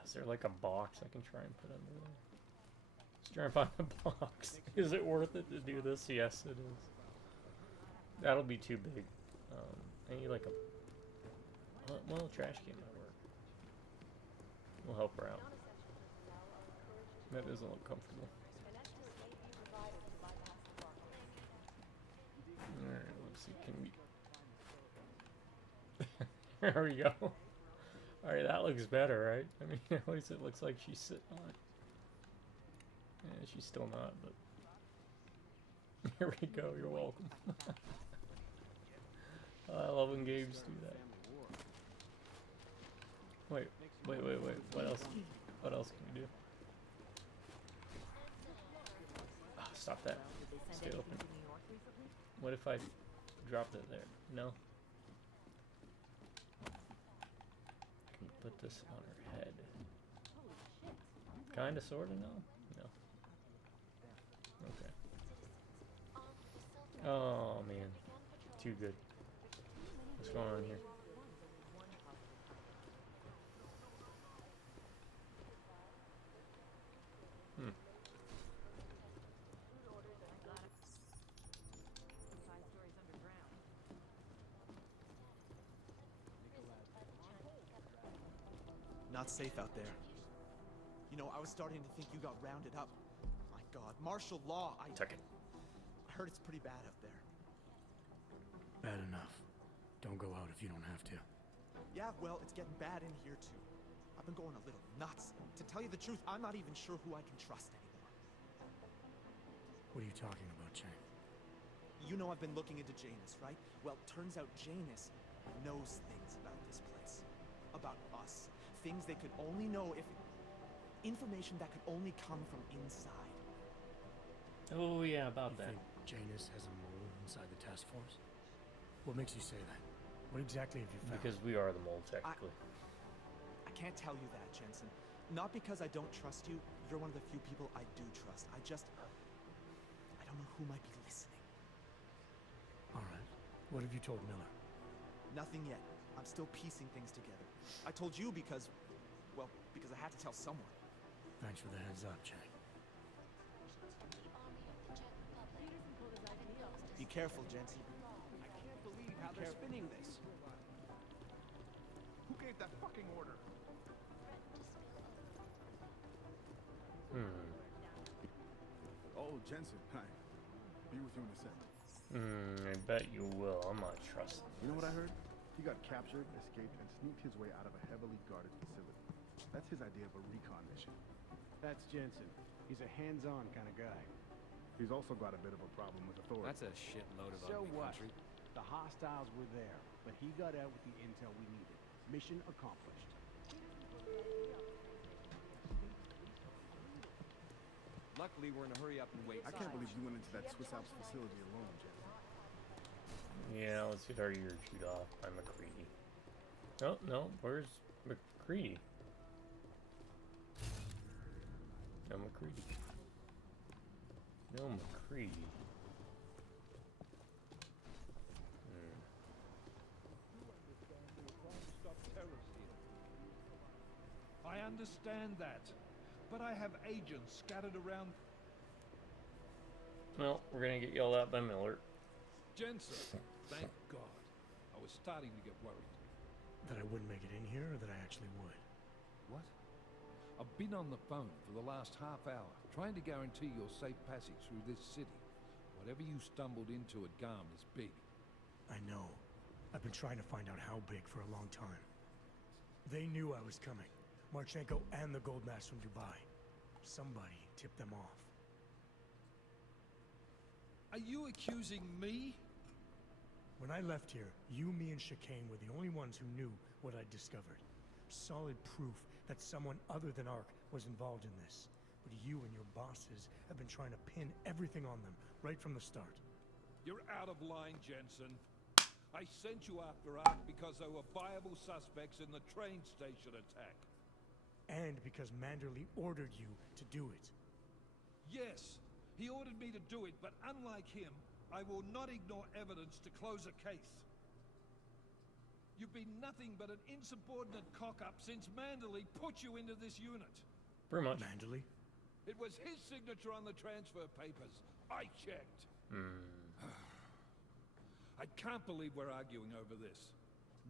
Is there like a box I can try and put under there? Let's try and find a box. Is it worth it to do this? Yes, it is. That'll be too big. I need like a... Well, a trash can might work. We'll help her out. That doesn't look comfortable. Alright, let's see. Can we... There we go. Alright, that looks better, right? I mean, at least it looks like she's sitting on it. Yeah, she's still not, but... Here we go, you're welcome. I love when games do that. Wait. What else? What else can you do? Oh, stop that. Stay open. What if I dropped it there? No? Can you put this on her head? Kinda, sorta, no? No. Okay. Oh, man. Too good. What's going on here? Not safe out there. You know, I was starting to think you got rounded up. My God, martial law. I heard it's pretty bad out there. Bad enough. Don't go out if you don't have to. Yeah, well, it's getting bad in here too. I've been going a little nuts. To tell you the truth, I'm not even sure who I can trust anymore. What are you talking about, Chang? You know I've been looking into Janus, right? Well, turns out Janus knows things about this place. About us. Things they could only know if... Information that could only come from inside. Oh, yeah, about that. You think Janus has a mole inside the task force? What makes you say that? What exactly have you found? Because we are the mole, technically. I can't tell you that, Jensen. Not because I don't trust you. You're one of the few people I do trust. I don't know who might be listening. Alright. What have you told Miller? Nothing yet. I'm still piecing things together. I told you because I had to tell someone. Thanks for the heads up, Chang. Be careful, Jensen. I can't believe how they're spinning this. Who gave that fucking order? Oh, Jensen, hi. Be with you in a sec. I bet you will. I'm not trusting. You know what I heard? He got captured, escaped, and sneaked his way out of a heavily guarded facility. That's his idea of a recon mission. That's Jensen. He's a hands-on kind of guy. He's also got a bit of a problem with authority. That's a shitload of So ugly what? country. The hostiles were there, but he got out with the intel we needed. Mission accomplished. Luckily, we're in a hurry up and wait. I can't believe you went into that Swiss Alps facility alone, Jensen. Yeah, let's get our ears chewed off by McCready. Oh, no, where's McCready? No McCready. No McCready. I understand that, but I have agents scattered around. Well, we're gonna get yelled at by Miller. Jensen, thank God. I was starting to get worried. That I wouldn't make it in here, or that I actually would? What? I've been on the phone for the last half hour, trying to guarantee your safe passage through this city. Whatever you stumbled into at Garm is big. I know. I've been trying to find out how big for a long time. They knew I was coming. Marchenko and the gold mask from Dubai. Somebody tipped them off. Are you accusing me? When I left here, you, me, and Chicane were the only ones who knew what I'd discovered. Solid proof that someone other than Ark was involved in this. But you and your bosses have been trying to pin everything on them, right from the start. You're out of line, Jensen. I sent you after Ark because there were viable suspects in the train station attack. And because Manderley ordered you to do it. Yes, he ordered me to do it, but unlike him, I will not ignore evidence to close a case. You've been nothing but an insubordinate cock-up since Manderley put you into this unit. Pretty much. Manderley? It was his signature on the transfer papers. I checked. I can't believe we're arguing over this.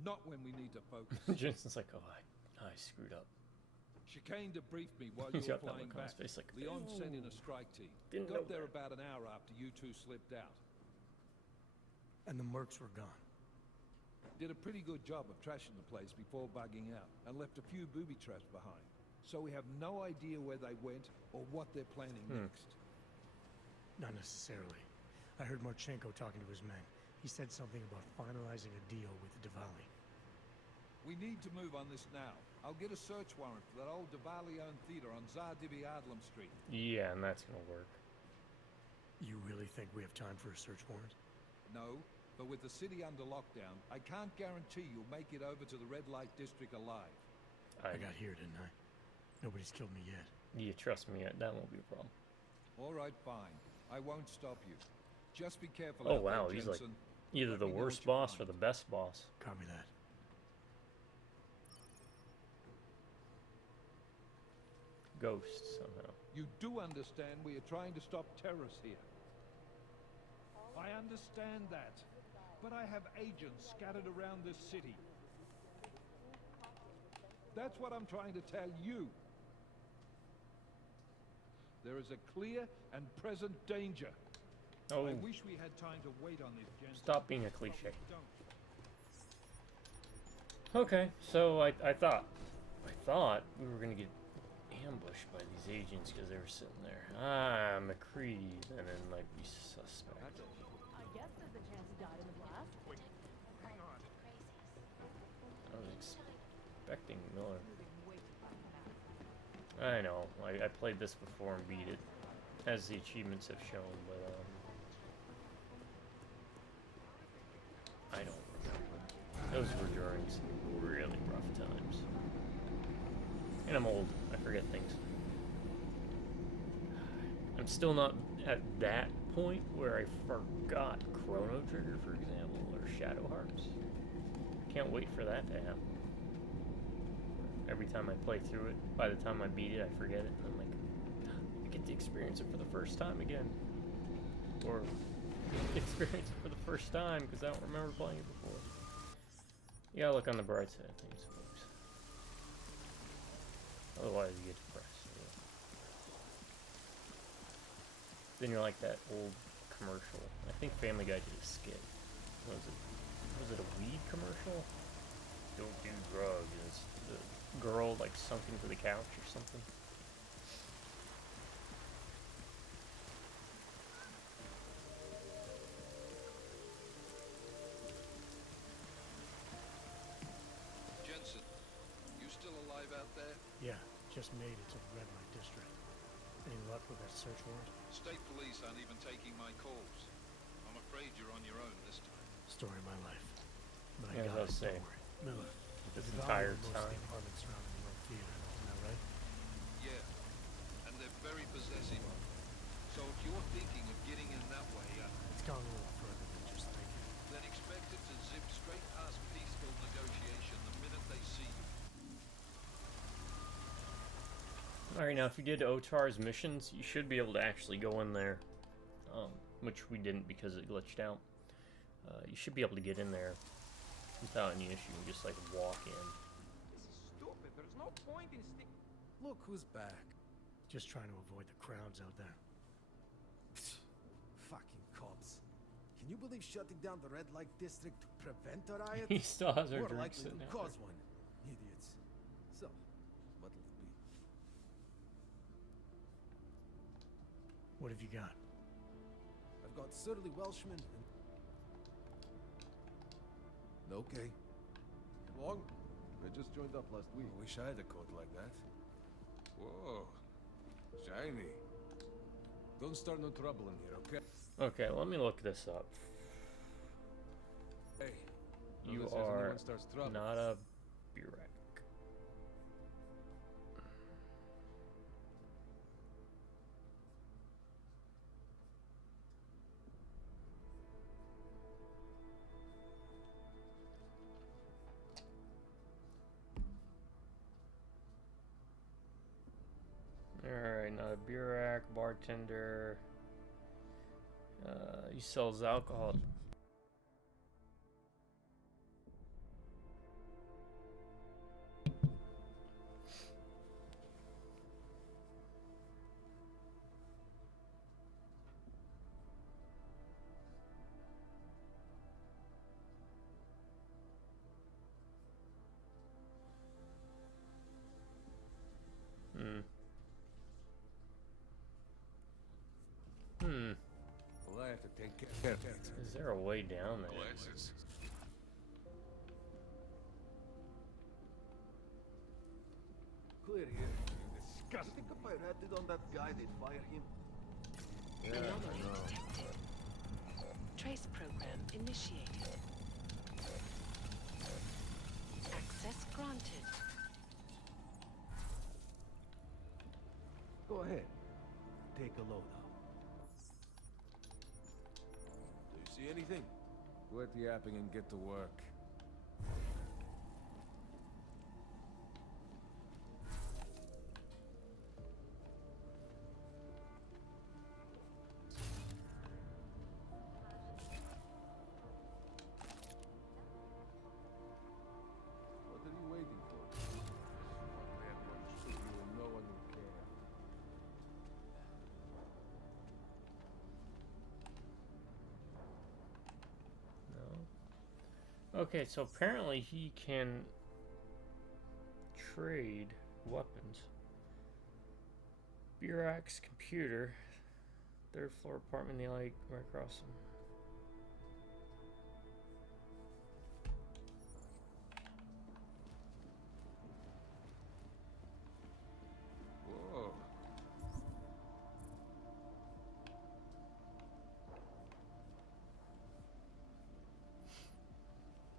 Not when we need to focus. Jensen's like, oh, I screwed up. Chicane debriefed me while He's you were got that flying look on his back. face like, Leon "Oh, sent in a strike team. didn't know Got there that." about an hour after you two slipped out. And the mercs were gone. Did a pretty good job of trashing the place before bugging out, and left a few booby traps behind. So we have no idea where they went or what they're planning next. Not necessarily. I heard Marchenko talking to his men. He said something about finalizing a deal with Dvaldi. We need to move on this now. I'll get a search warrant for that old Dvaldi-owned theater on Zardibi Adlam Street. Yeah, and that's gonna work. You really think we have time for a search warrant? No, but with the city under lockdown, I can't guarantee you'll make it over to the red light district alive. I got here, didn't I? Nobody's killed me yet. You trust me, that won't be a problem. All right, fine. I won't stop you. Just be careful. Oh out wow, there, he's like Jensen. either Let the me know worst what you boss find. or the best boss. Copy that. Ghosts somehow. You do understand we are trying to stop terrorists here. I understand that. But I have agents scattered around this city. That's what I'm trying to tell you. There is a clear and present danger. Oh. I wish we had time to wait on this, Jensen. Stop being a cliche. But we don't. Okay, so I thought we were gonna get ambushed by these agents because they were sitting there. Ah, McCready, and then like be suspect. I guess there's a chance he died in the blast. Wait, hang on. I was expecting Miller. I know. I played this before and beat it, as the achievements have shown, but I don't remember. Those were during some really rough times. And I'm old. I forget things. I'm still not at that point where I forgot Chrono Trigger, for example, or Shadow Hearts. Can't wait for that to happen. Every time I play through it, by the time I beat it, I forget it, and I'm like, I get to experience it for the first time again. Or experience it for the first time because I don't remember playing it before. You gotta look on the bright side of things, folks. Otherwise, you get depressed. Then you're like that old commercial. I think Family Guy did a skit. Was it a weed commercial? Don't do drugs. And it's the girl like sunk into the couch or something. Jensen, you still alive out there? Yeah, just made it to the red light district. Any luck with that search warrant? State police aren't even taking my calls. I'm afraid you're on your own this time. Story of my life. But Yeah, I got as I was it, saying, don't worry. Miller, this the entire Dvaldi own most of time. the apartments surrounding the Rogue Theater, isn't that right? Yeah, and they're very possessive of it. So if you're thinking of getting in that way, It's gone a little further than just thinking. then expect it to zip straight past peaceful negotiation the minute they see you. Alright, now if you did Otar's missions, you should be able to actually go in there. Which we didn't because it glitched out. You should be able to get in there without any issue and just like walk in. This is stupid. There's no point in Look who's back. Just trying to avoid the crowds out there. Fucking cops. Can you believe shutting down the red light district to prevent a riot? He still has our More drink likely sitting to out cause there. one. Idiots. So, what'll it be? What have you got? I've got surly Welshmen and... Okay. Long? I just joined up last week. I wish I had a coat like that. Whoa. Shiny. Don't start no trouble in here, okay? Okay, let me look this up. Hey. You unless are anyone starts trouble. not a Burek. Alright, not a Burek, bartender. He sells alcohol. have to take care of it. Is there a way down there? Glasses. Clear here. Disgusting. You think if I ratted on that guy, they'd fire him? Anomaly detected. Trace program initiated. Access granted. Go ahead. Take a load out. Do you see anything? Quit yapping and get to work. What are you waiting for? Man won't shoot you and no one will care. No. Okay, so apparently he can trade weapons. Burak's computer. Third floor apartment in the alley right across them. Whoa.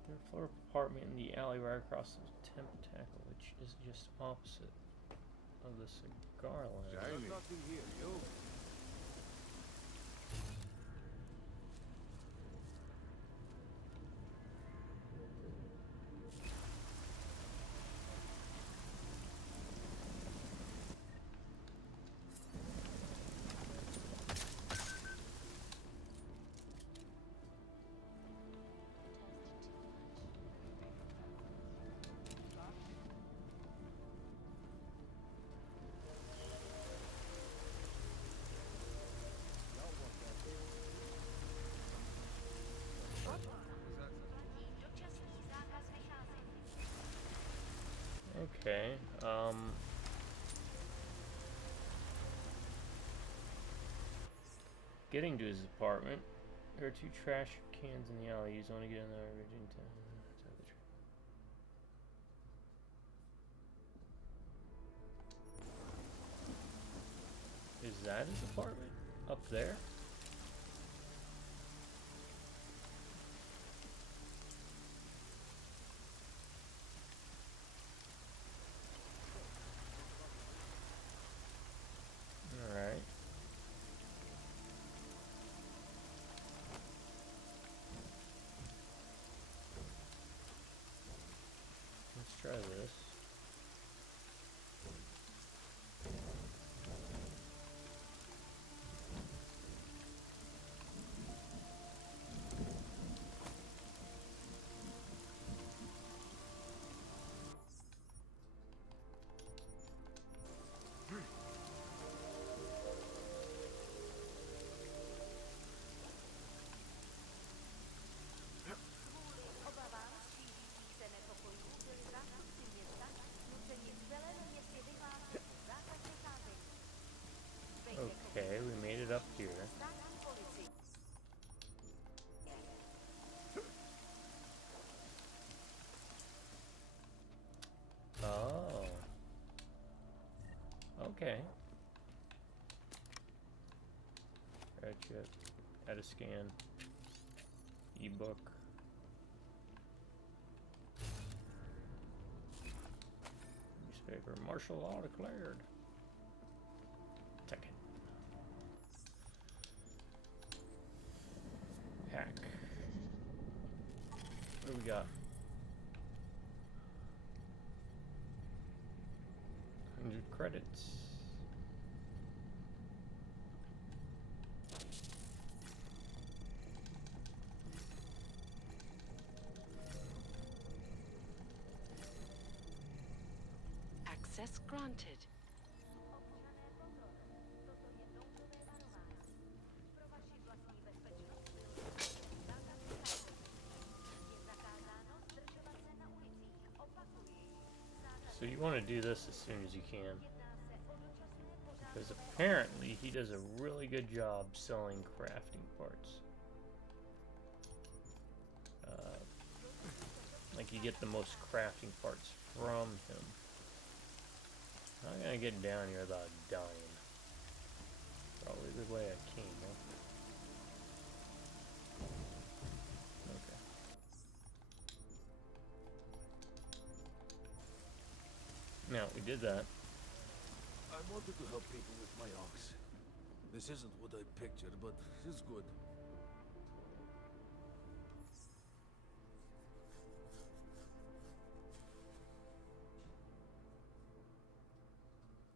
Third floor apartment in the alley right across the Tentacle, which is just opposite of the cigar lounge. Shiny. Nothing here, you. Okay, getting to his apartment. There are 2 trash cans in the alley. Use one to get in there. Is that his apartment? Up there? Alright. Let's try this. Okay, we made it up here. Oh. Okay. Ratchet. Add a scan. Ebook. Newspaper. Martial law declared. Second. Hack. What do we got? 100 credits. Access granted. So you want to do this as soon as you can, Because apparently he does a really good job selling crafting parts. Like you get the most crafting parts from him. I'm gonna get down here without dying. Probably the way I came, huh? Okay. Now, we did that. I wanted to help people with my ox. This isn't what I pictured, but it's good.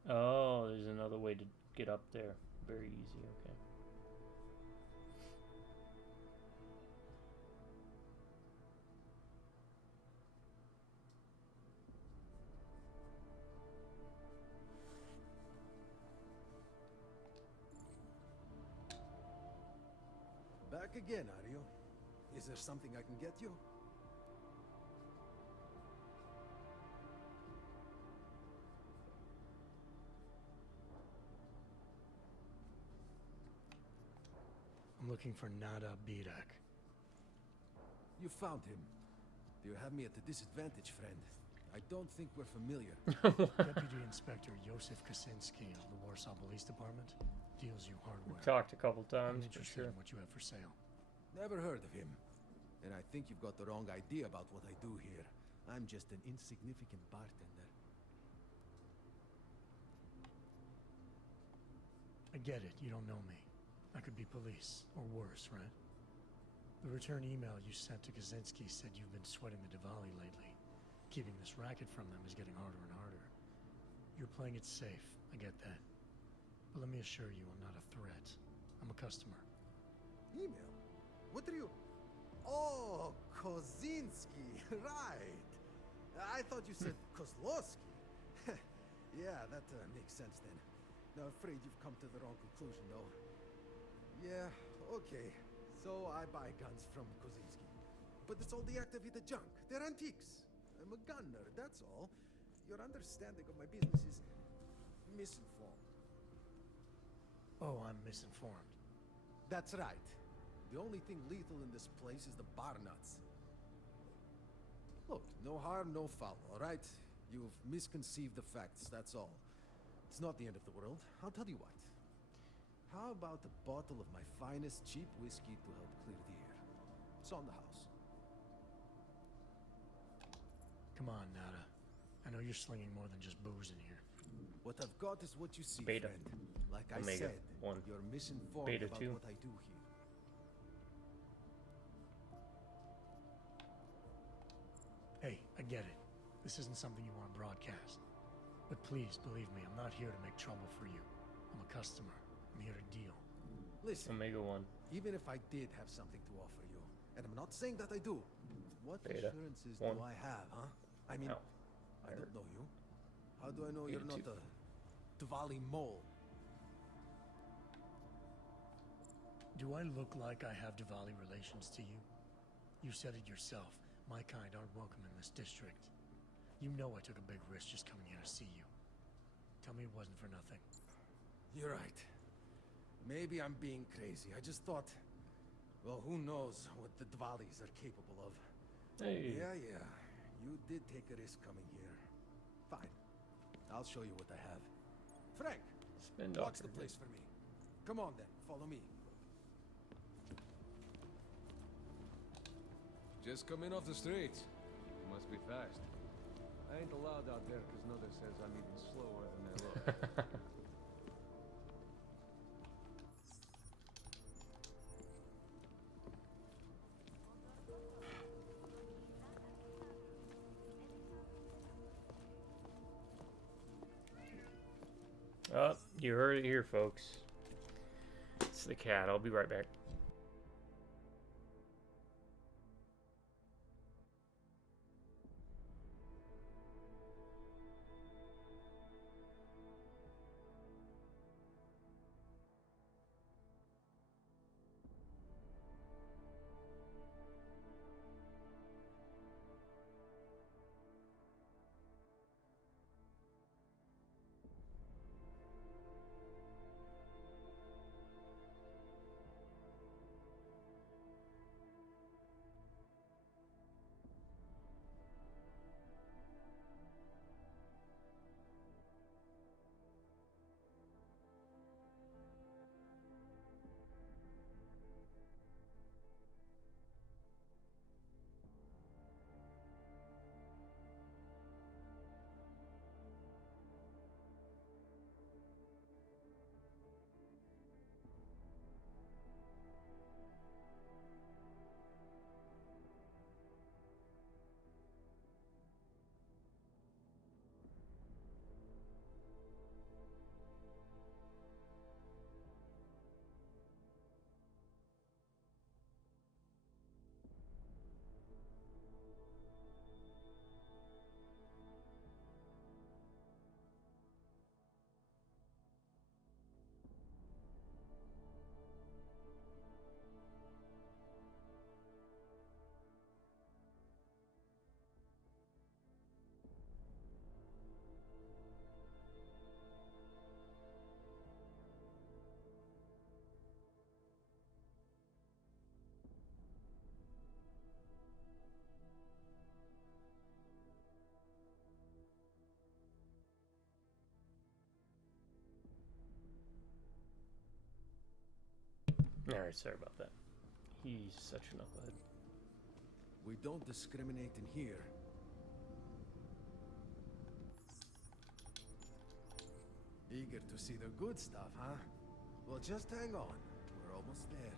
Oh, there's another way to get up there. Very easy, okay. Back again, are you? Is there something I can get you? I'm looking for Nada Birak. You found him. You have me at a disadvantage, friend. I don't think we're familiar. Deputy Inspector Josef Kaczynski of the Warsaw Police Department deals you hardware. We've talked a couple times, I'm for interested sure. in what you have for sale. Never heard of him. And I think you've got the wrong idea about what I do here. I'm just an insignificant bartender. I get it, you don't know me. I could be police, or worse, right? The return email you sent to Kaczynski said you've been sweating the Dvaldi lately. Keeping this racket from them is getting harder and harder. You're playing it safe, I get that. But let me assure you, I'm not a threat. I'm a customer. Email? What are you... Oh, Kozinski, right. I thought you said Kozlowski. Yeah, that makes sense then. No, afraid you've come to the wrong conclusion, though. Yeah, okay. So I buy guns from Kozinski. But it's all deactivated junk. They're antiques. I'm a gunner, that's all. Your understanding of my business is misinformed. Oh, I'm misinformed. That's right. The only thing lethal in this place is the bar nuts. Look, no harm, no foul, all right? You've misconceived the facts, that's all. It's not the end of the world. I'll tell you what. How about a bottle of my finest cheap whiskey to help clear the air? It's on the house. Come on, Nada. I know you're slinging more than just booze in here. What I've got is what you see, Beta. friend. Like I Omega said, 1. you're misinformed Beta about 2. what I do here. Hey, I get it. This isn't something you want to broadcast. But please, believe me, I'm not here to make trouble for you. I'm a customer. I'm here to deal. Listen, Omega 1. even if I did have something to offer you, and I'm not saying that I do, what Beta assurances 1. do I have, huh? I mean, Oh. I don't know you. How do I know Beta you're not 2. a Dvaldi mole? Do I look like I have Dvaldi relations to you? You said it yourself. My kind aren't welcome in this district. You know I took a big risk just coming here to see you. Tell me it wasn't for nothing. You're right. Maybe I'm being crazy. I just thought, well, who knows what the Dvaldis are capable of. Hey. Yeah. You did take a risk coming here. Fine. I'll show you what I have. Frank, Spin watch doctor. the place for me. Come on then, follow me. Just coming off the streets. Must be fast. I ain't allowed out there because Nada says I'm even slower than I look. Oh, you heard it here, folks. It's the cat. I'll be right back. Alright, sorry about that. He's such a knucklehead. We don't discriminate in here. Eager to see the good stuff, huh? Well, just hang on. We're almost there.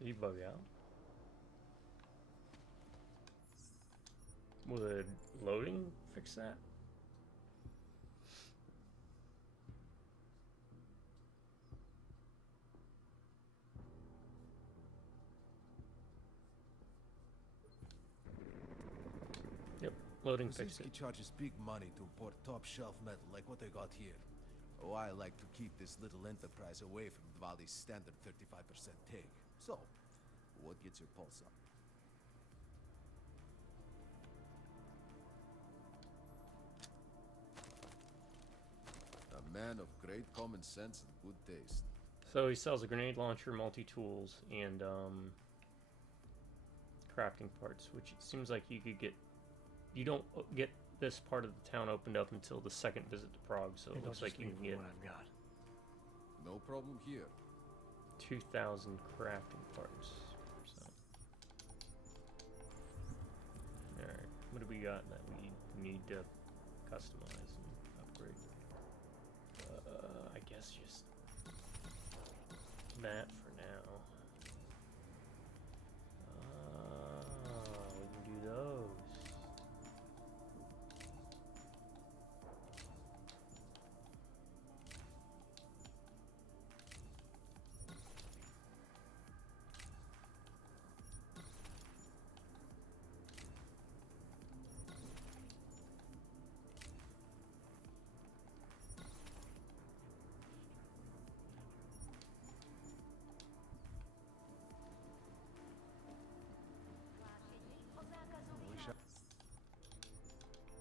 Did he bug out? Would loading fix that? Yep, loading fixed it. Rosinski charges big money to import top-shelf metal like what they got here. Oh, I like to keep this little enterprise away from Dvaldi's standard 35% take. So, what gets your pulse up? A man of great common sense and good taste. So he sells a grenade launcher, multi-tools, and crafting parts, which it seems like you could get. You don't get this part of the town opened up until the second visit to Prague, so it looks like you can get what I've got. No problem here. 2,000 crafting parts. So. Alright, what do we got that we need to customize and upgrade? I guess just that for now. We can do those.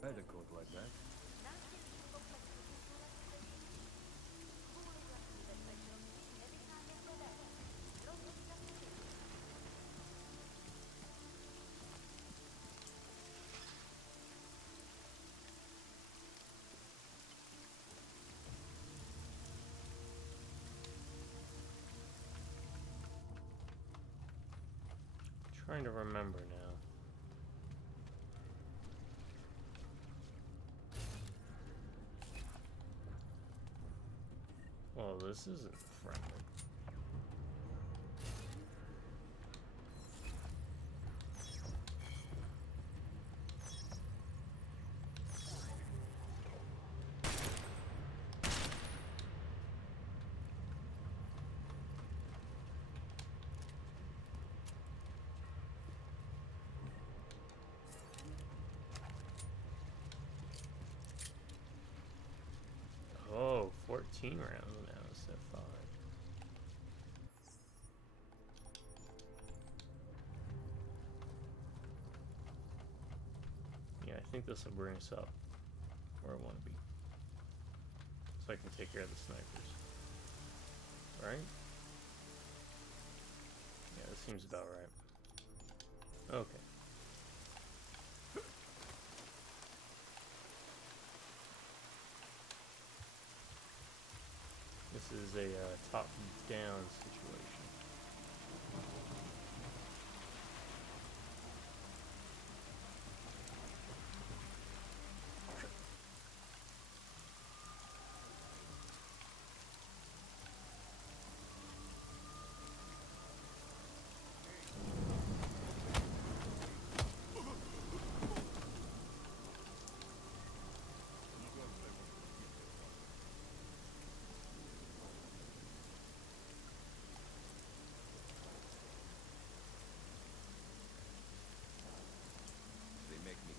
I had a coat like that. Trying to remember now. Well, this isn't friendly. Oh, 14 rounds now instead of 5. Yeah, I think this will bring us up where I want to be. So I can take care of the snipers. Right? Yeah, that seems about right. Okay. This is a top-down situation.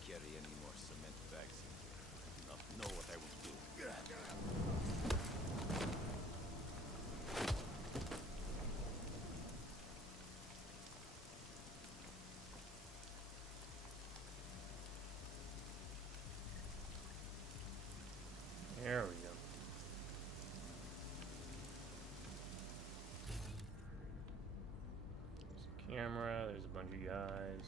Carry any more cement bags in here. I do not know what I will do. There we go. There's a camera, there's a bunch of guys.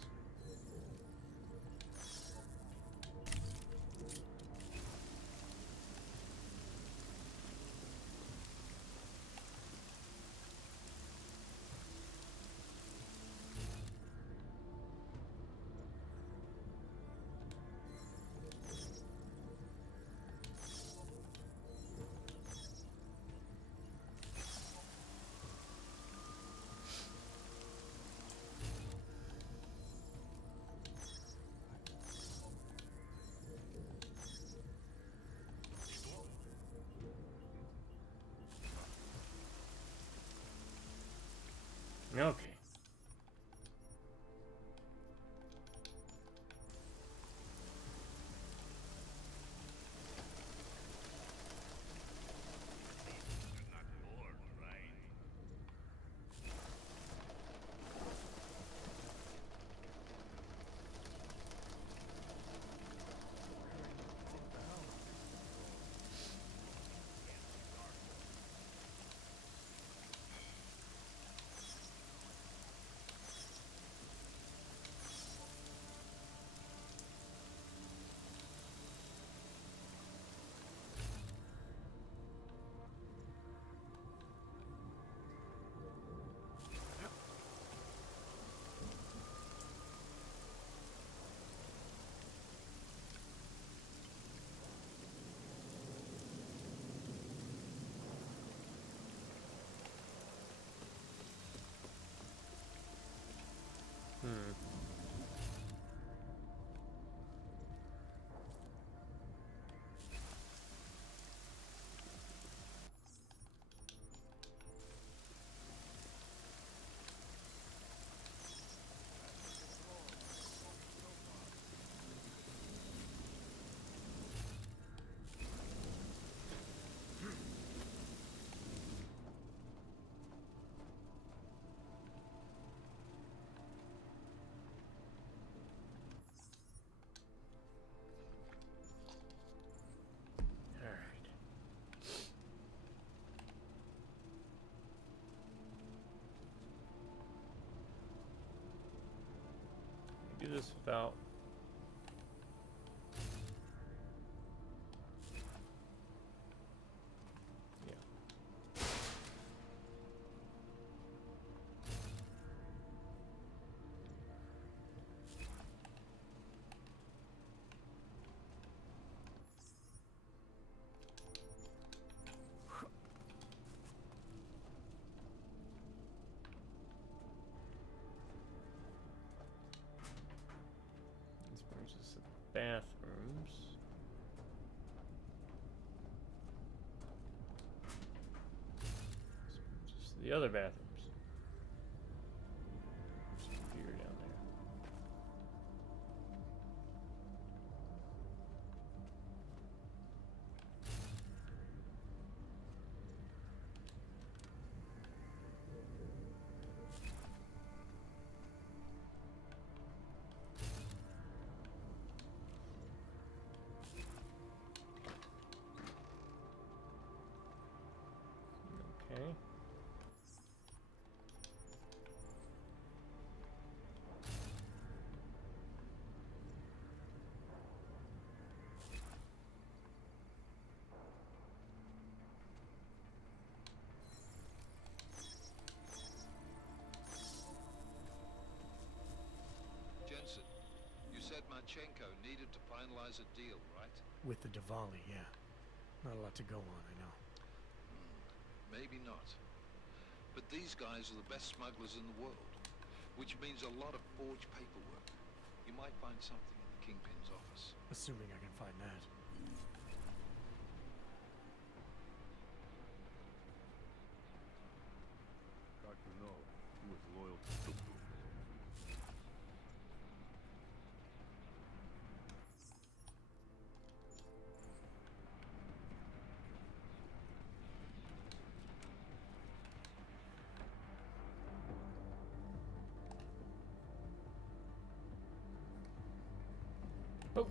this without... Yeah. This brings us to the bathrooms. This brings us to the other bathrooms. There's a computer down there. Okay. Jensen, you said Marchenko needed to finalize a deal, right? With the Dvaldi, yeah. Not a lot to go on, I know. Maybe not. But these guys are the best smugglers in the world, which means a lot of forged paperwork. You might find something in the Kingpin's office. Assuming I can find that. Got to know he was loyal to Tuku. Oh.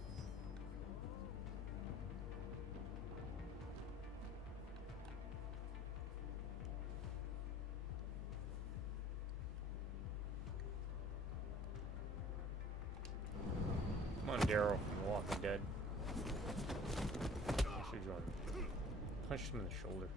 Come on, Daryl from The Walking Dead. Actually, John. Punched him in the shoulder.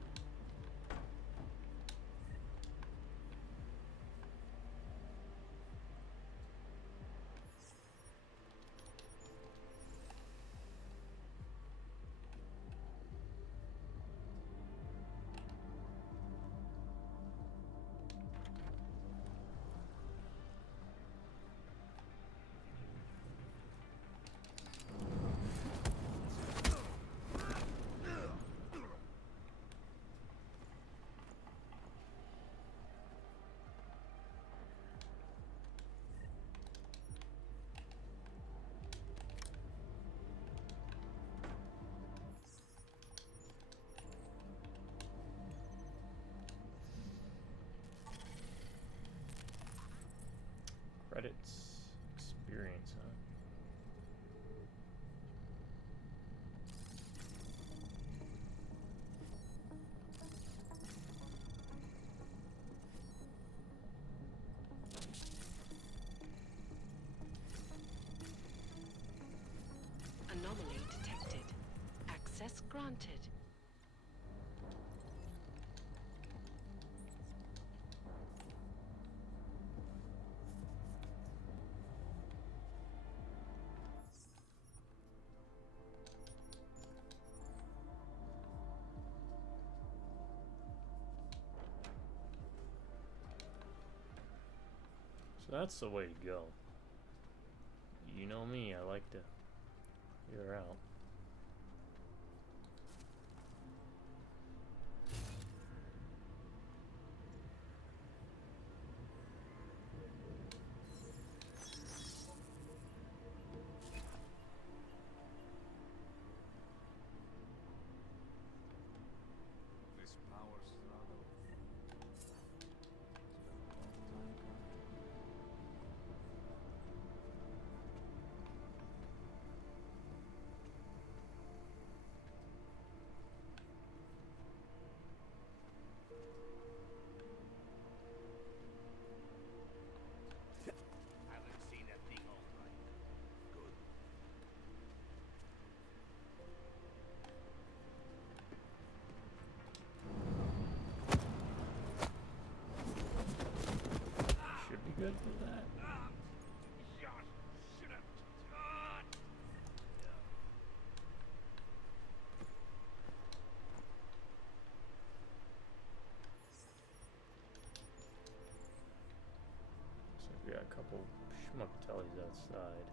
Credits. Experience, huh? Anomaly detected. Access granted. So that's the way to go. You know me, I like to clear out. This power struggle. couple schmuckatellis outside.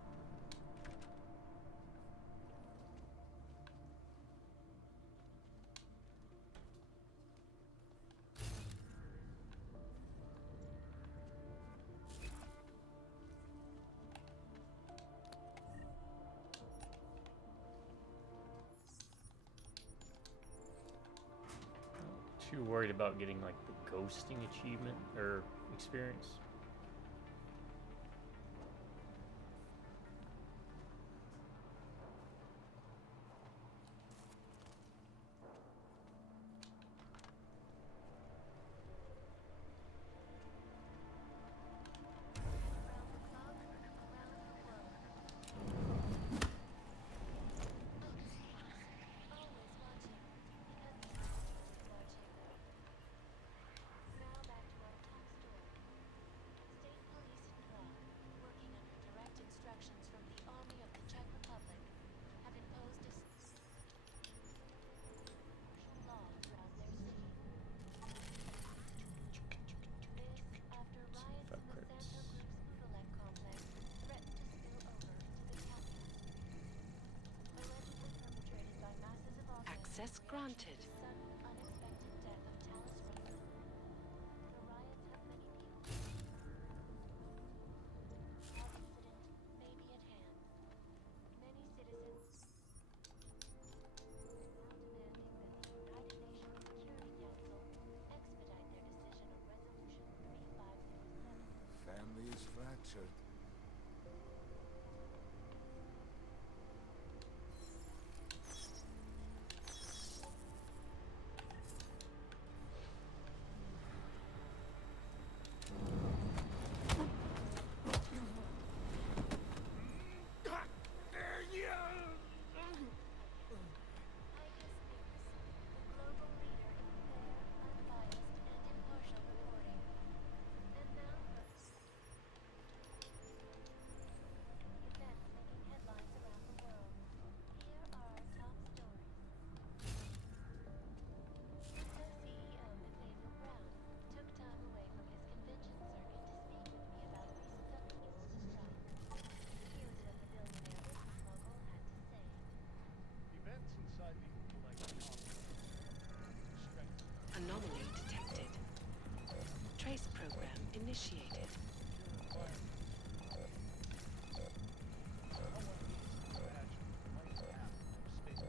Too worried about getting like the ghosting achievement or experience. Access granted. Family is fractured. Anomaly detected. Trace program initiated.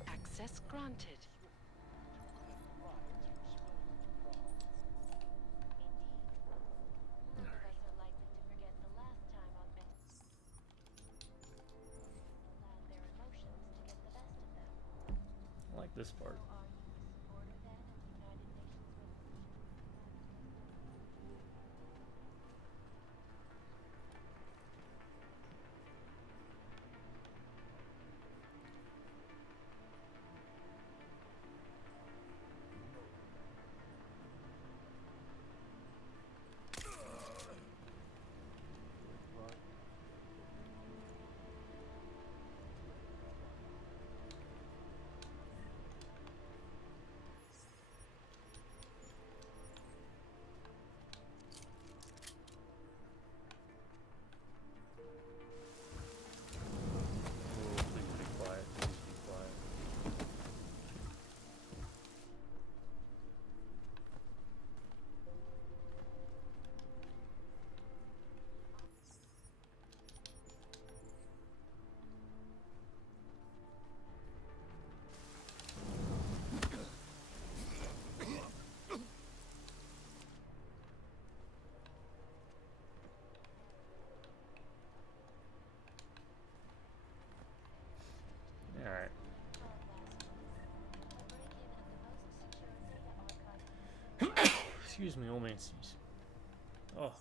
Access granted. I like this part. Alright. Excuse me, old man sneeze. Oh.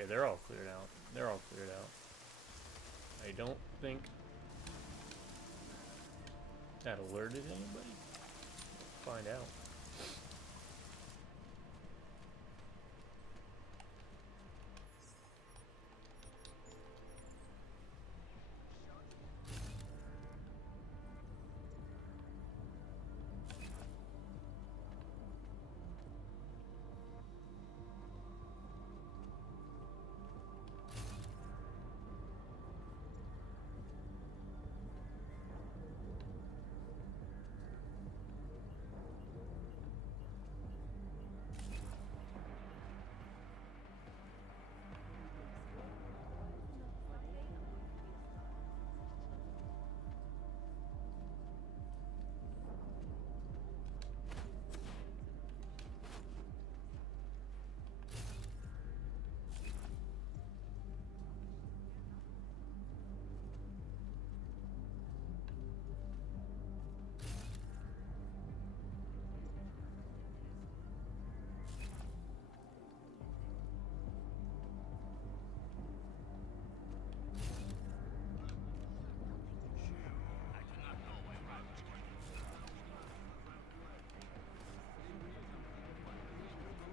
Okay, they're all cleared out. They're all cleared out. I don't think that alerted anybody. Find out.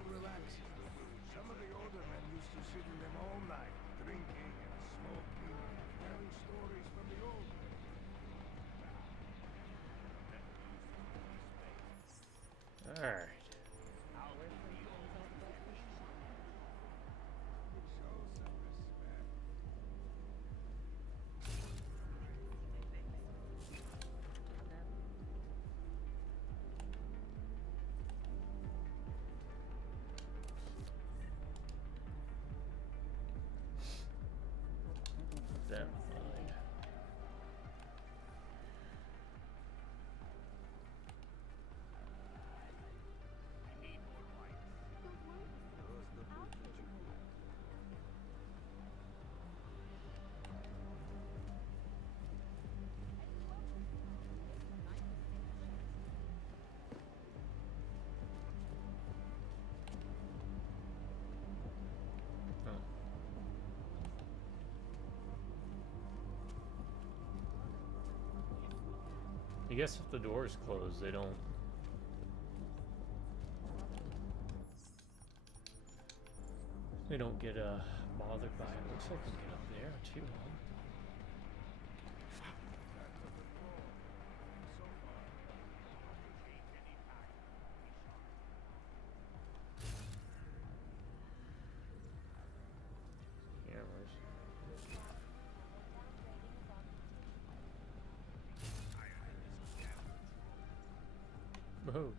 Relax. Some of the older men used to sit in them all night, drinking and smoking and telling stories from the old days. Alright. That fine. I guess if the door is closed, they don't get bothered by it. Looks like we can get up there too, huh? Cameras. Whoa.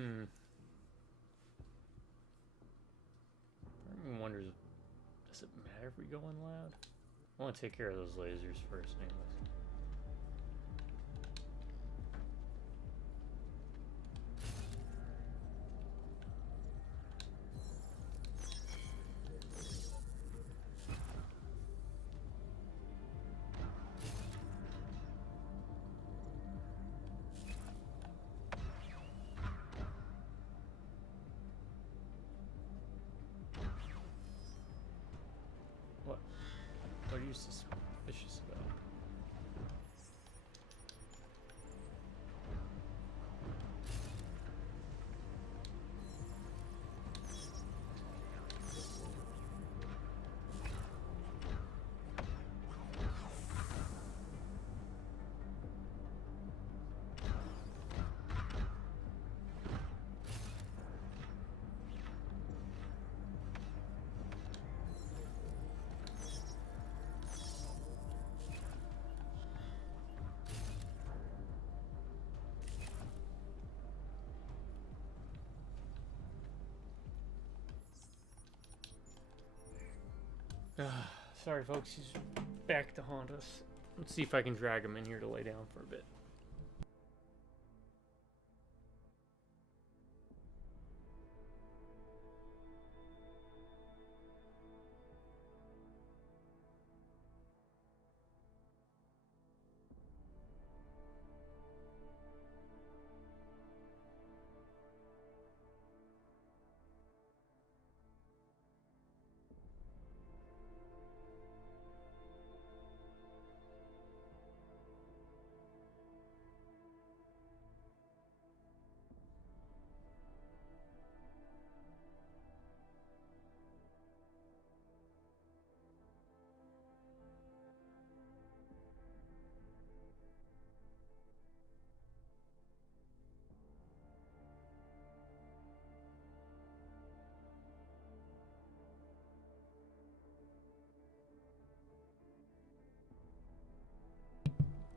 Part of me wonders, does it matter if we go in loud? I want to take care of those lasers first, anyways. What are you suspicious about? Sorry, folks. He's back to haunt us. Let's see if I can drag him in here to lay down for a bit.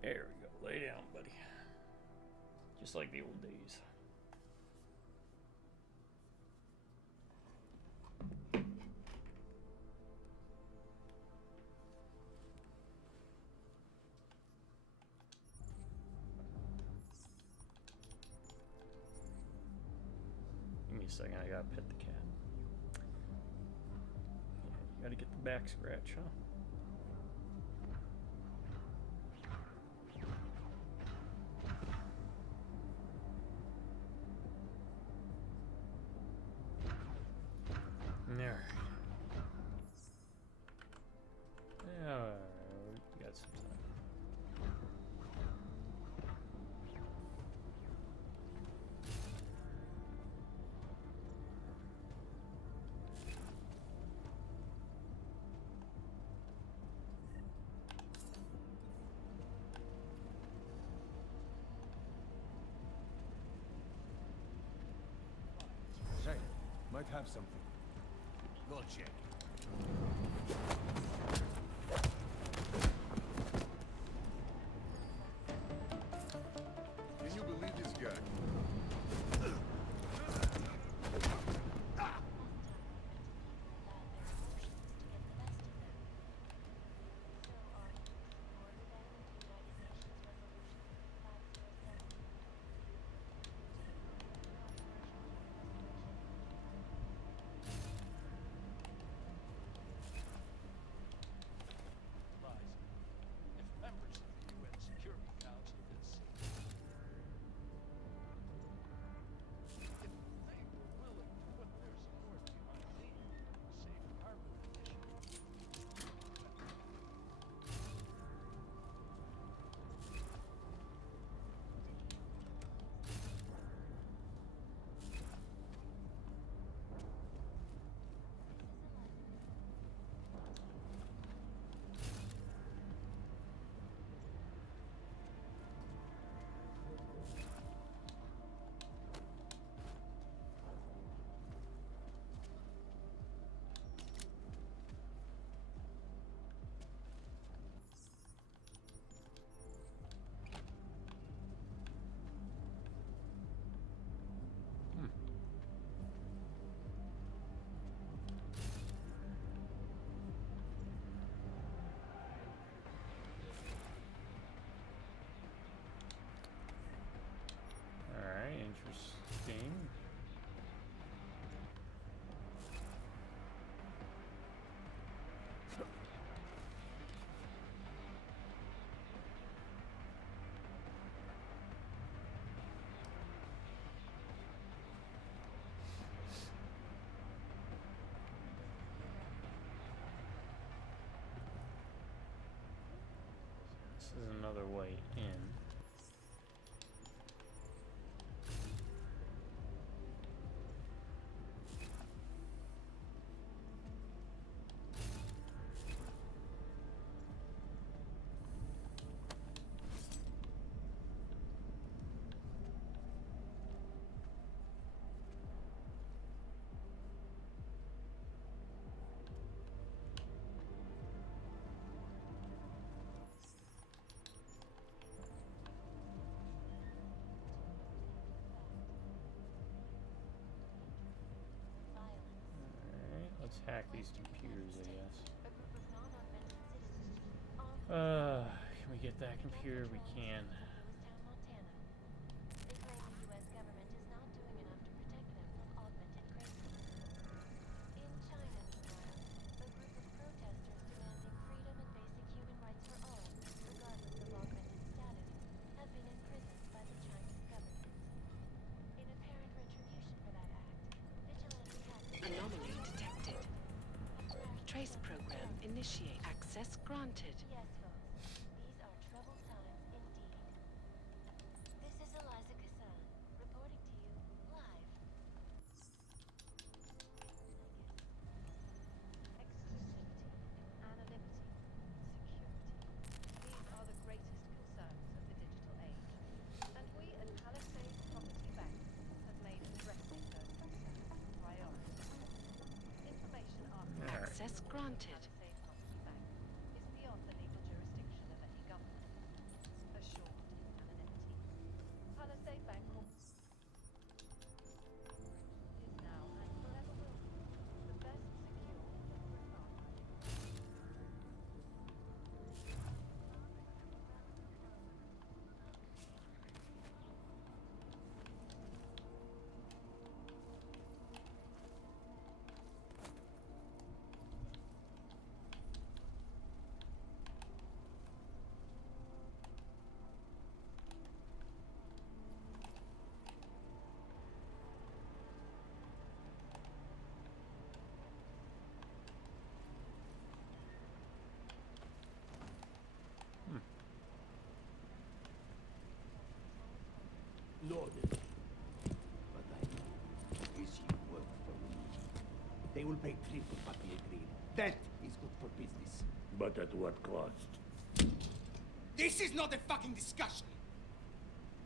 There we go. Lay down, buddy. Just like the old days. Give me a second. I gotta pet the cat. Yeah, you gotta get the back scratch, huh? There. Yeah, we got some time. Say, might have something. Go check. Can you believe this guy? hack these computers, I guess. Can we get that computer? We can. They claim the U.S. government is not doing enough to protect them from augmented crazy. In China, meanwhile, a group of protesters demanding freedom and basic human rights for all, regardless of augmented status, have been imprisoned by the Chinese government. In apparent retribution for that act, vigilante hackers... Anomaly detected. Trace program initiate. Access granted. Yes, folks. These are troubled times indeed. This is Eliza Kassan, reporting to you live. Exclusivity, anonymity, security. These are the greatest concerns of the digital age. And we at Palisade Property Bank have made addressing those concerns a priority. Information archive. Access granted. Palisade Property Bank is beyond the legal jurisdiction of any government. Assured anonymity. Palisade Bank is now and forever will be the best secure corporate archive. Loaded. But I know this you work for me. They will pay triple what we agreed. That is good for business. But at what cost? This is not a fucking discussion!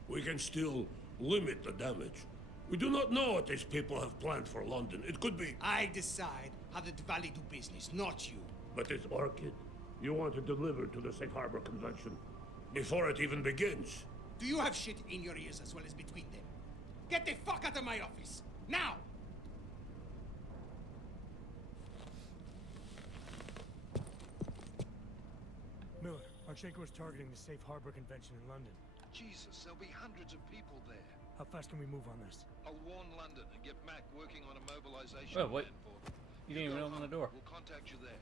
We can still limit the damage. We do not know what these people have planned for London. It could be... I decide how the Dvaldi do business, not you. But it's Orchid. You want to deliver to the Safe Harbor Convention before it even begins. Do you have shit in your ears as well as between them? Get the fuck out of my office! Now! Miller, Archenko is targeting the Safe Harbor Convention in London. Jesus, there'll be hundreds of people there. How fast can we move on this? I'll warn London and get Mac working on a mobilization Oh, wait. plan for them. You didn't even open the door. We'll contact you there.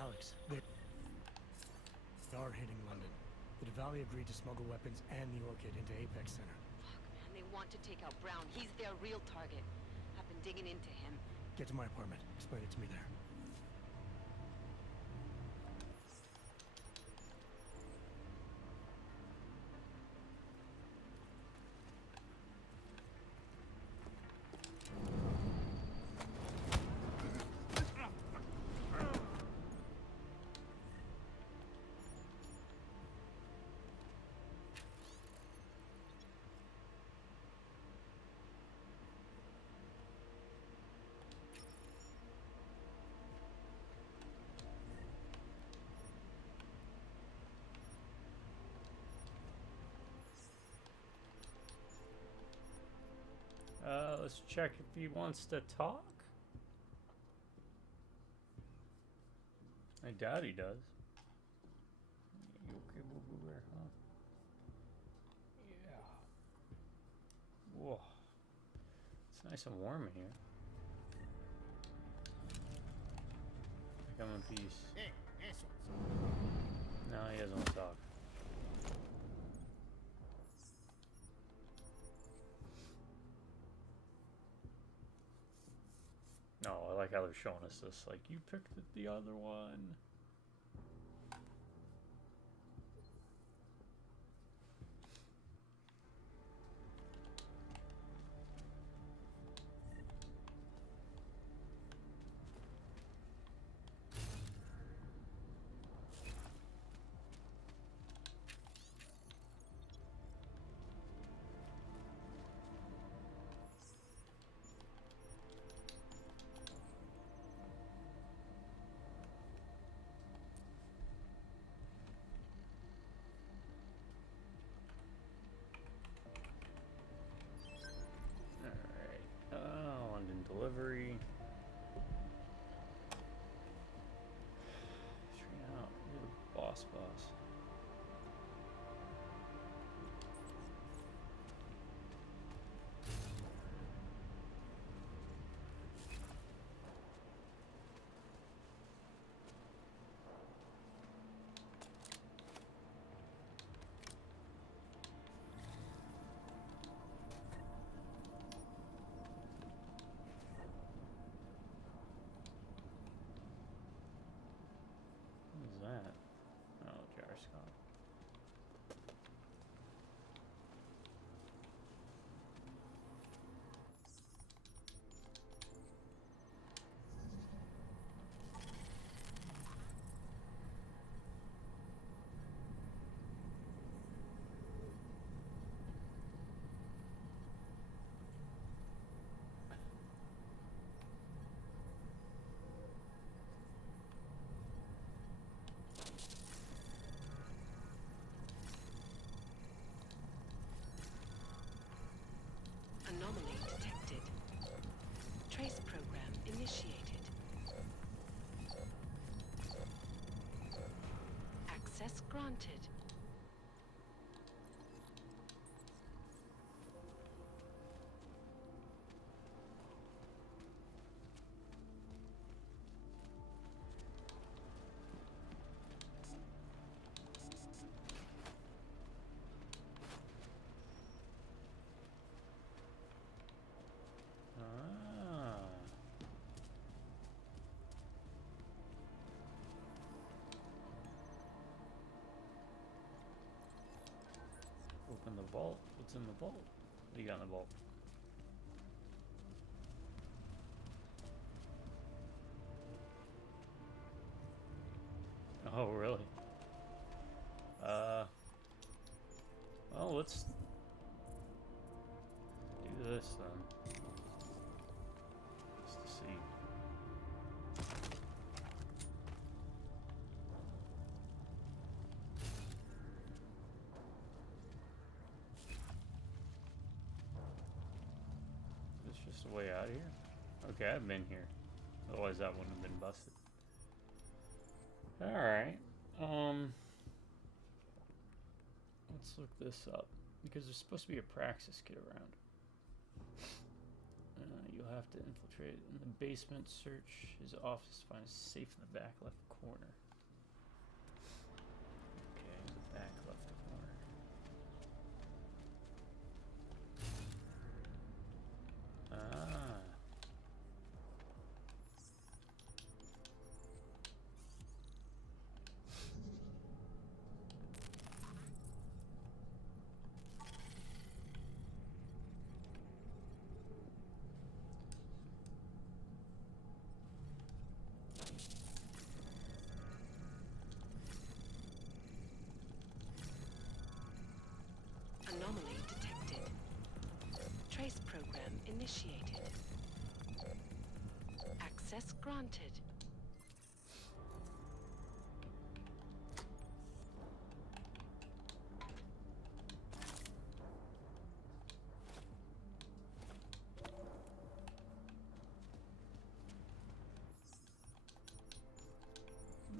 Alex, they are hitting London. The Dvaldi agreed to smuggle weapons and the Orchid into Apex Center. Fuck, man, they want to take out Brown. He's their real target. I've been digging into him. Get to my apartment. Explain it to me there. Let's check if he wants to talk. I doubt he does. You okay, boo-boo bear, huh? Yeah. Whoa. It's nice and warm in here. Come in peace. Hey, assholes. No, he doesn't want to talk. No, I like how they're showing us this. Like, you picked the other one. delivery. Train out. You're the boss. What is that? Oh, gyroscope. Anomaly detected. Trace program initiated. Access granted. Open the vault. What's in the vault? What do you got in the vault? Oh, really? Well, let's do this then. Just to see. Is this just a way out of here? Okay, I've been here. Otherwise that wouldn't have been busted. Alright. Let's look this up. Because there's supposed to be a Praxis kit around. You'll have to infiltrate in the basement, search his office, find a safe in the back left corner. Okay, the back left corner. Ah. Anomaly detected. Trace program initiated. Access granted.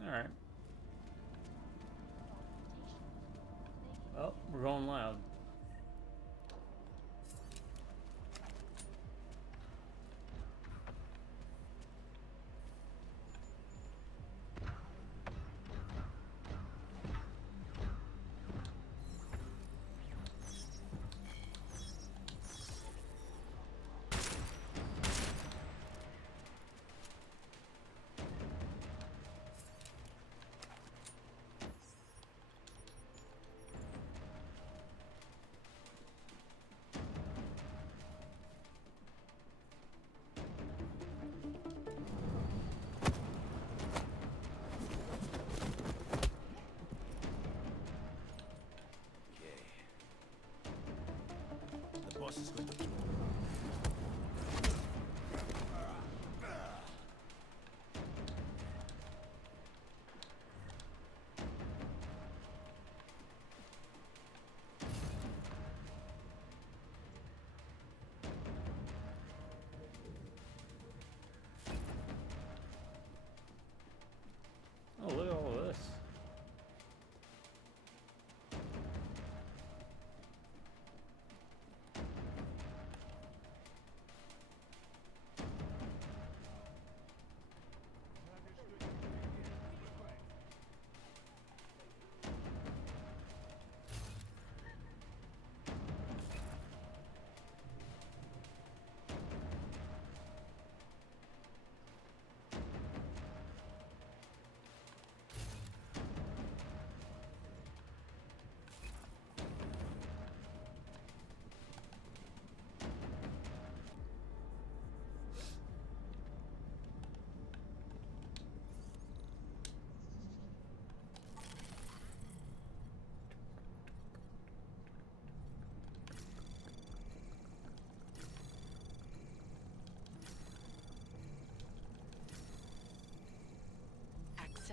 Alright. Well, we're going loud.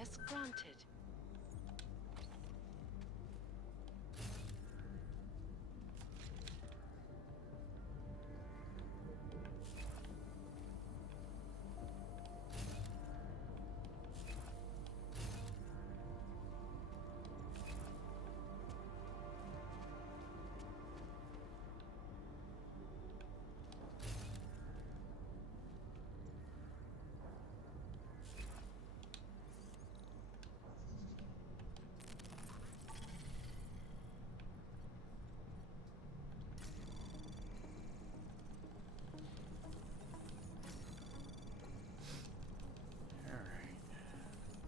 Access granted.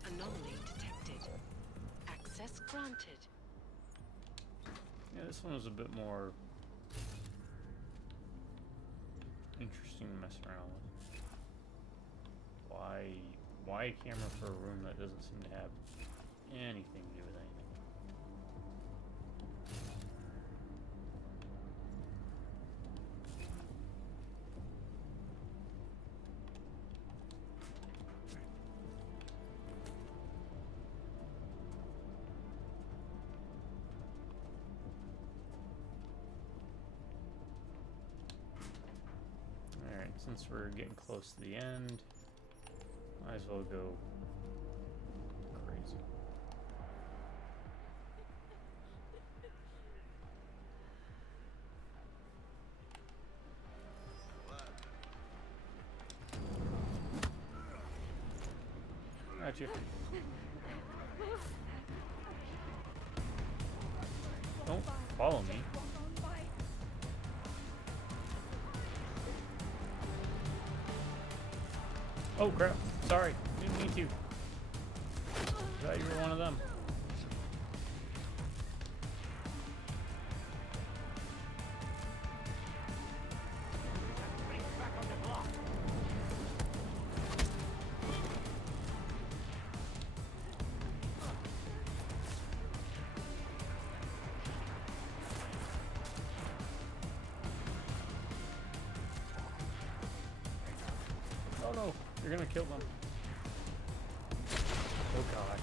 Anomaly detected. Access granted. Yeah, this one was a bit more interesting to mess around with. Why a camera for a room that doesn't seem to have anything to do with anything? Alright, since we're getting close to the end, might as well go crazy. Gotcha. Don't follow me. Oh crap, sorry, didn't mean to. Thought you were one of them. Oh no, you're gonna kill them. Oh god.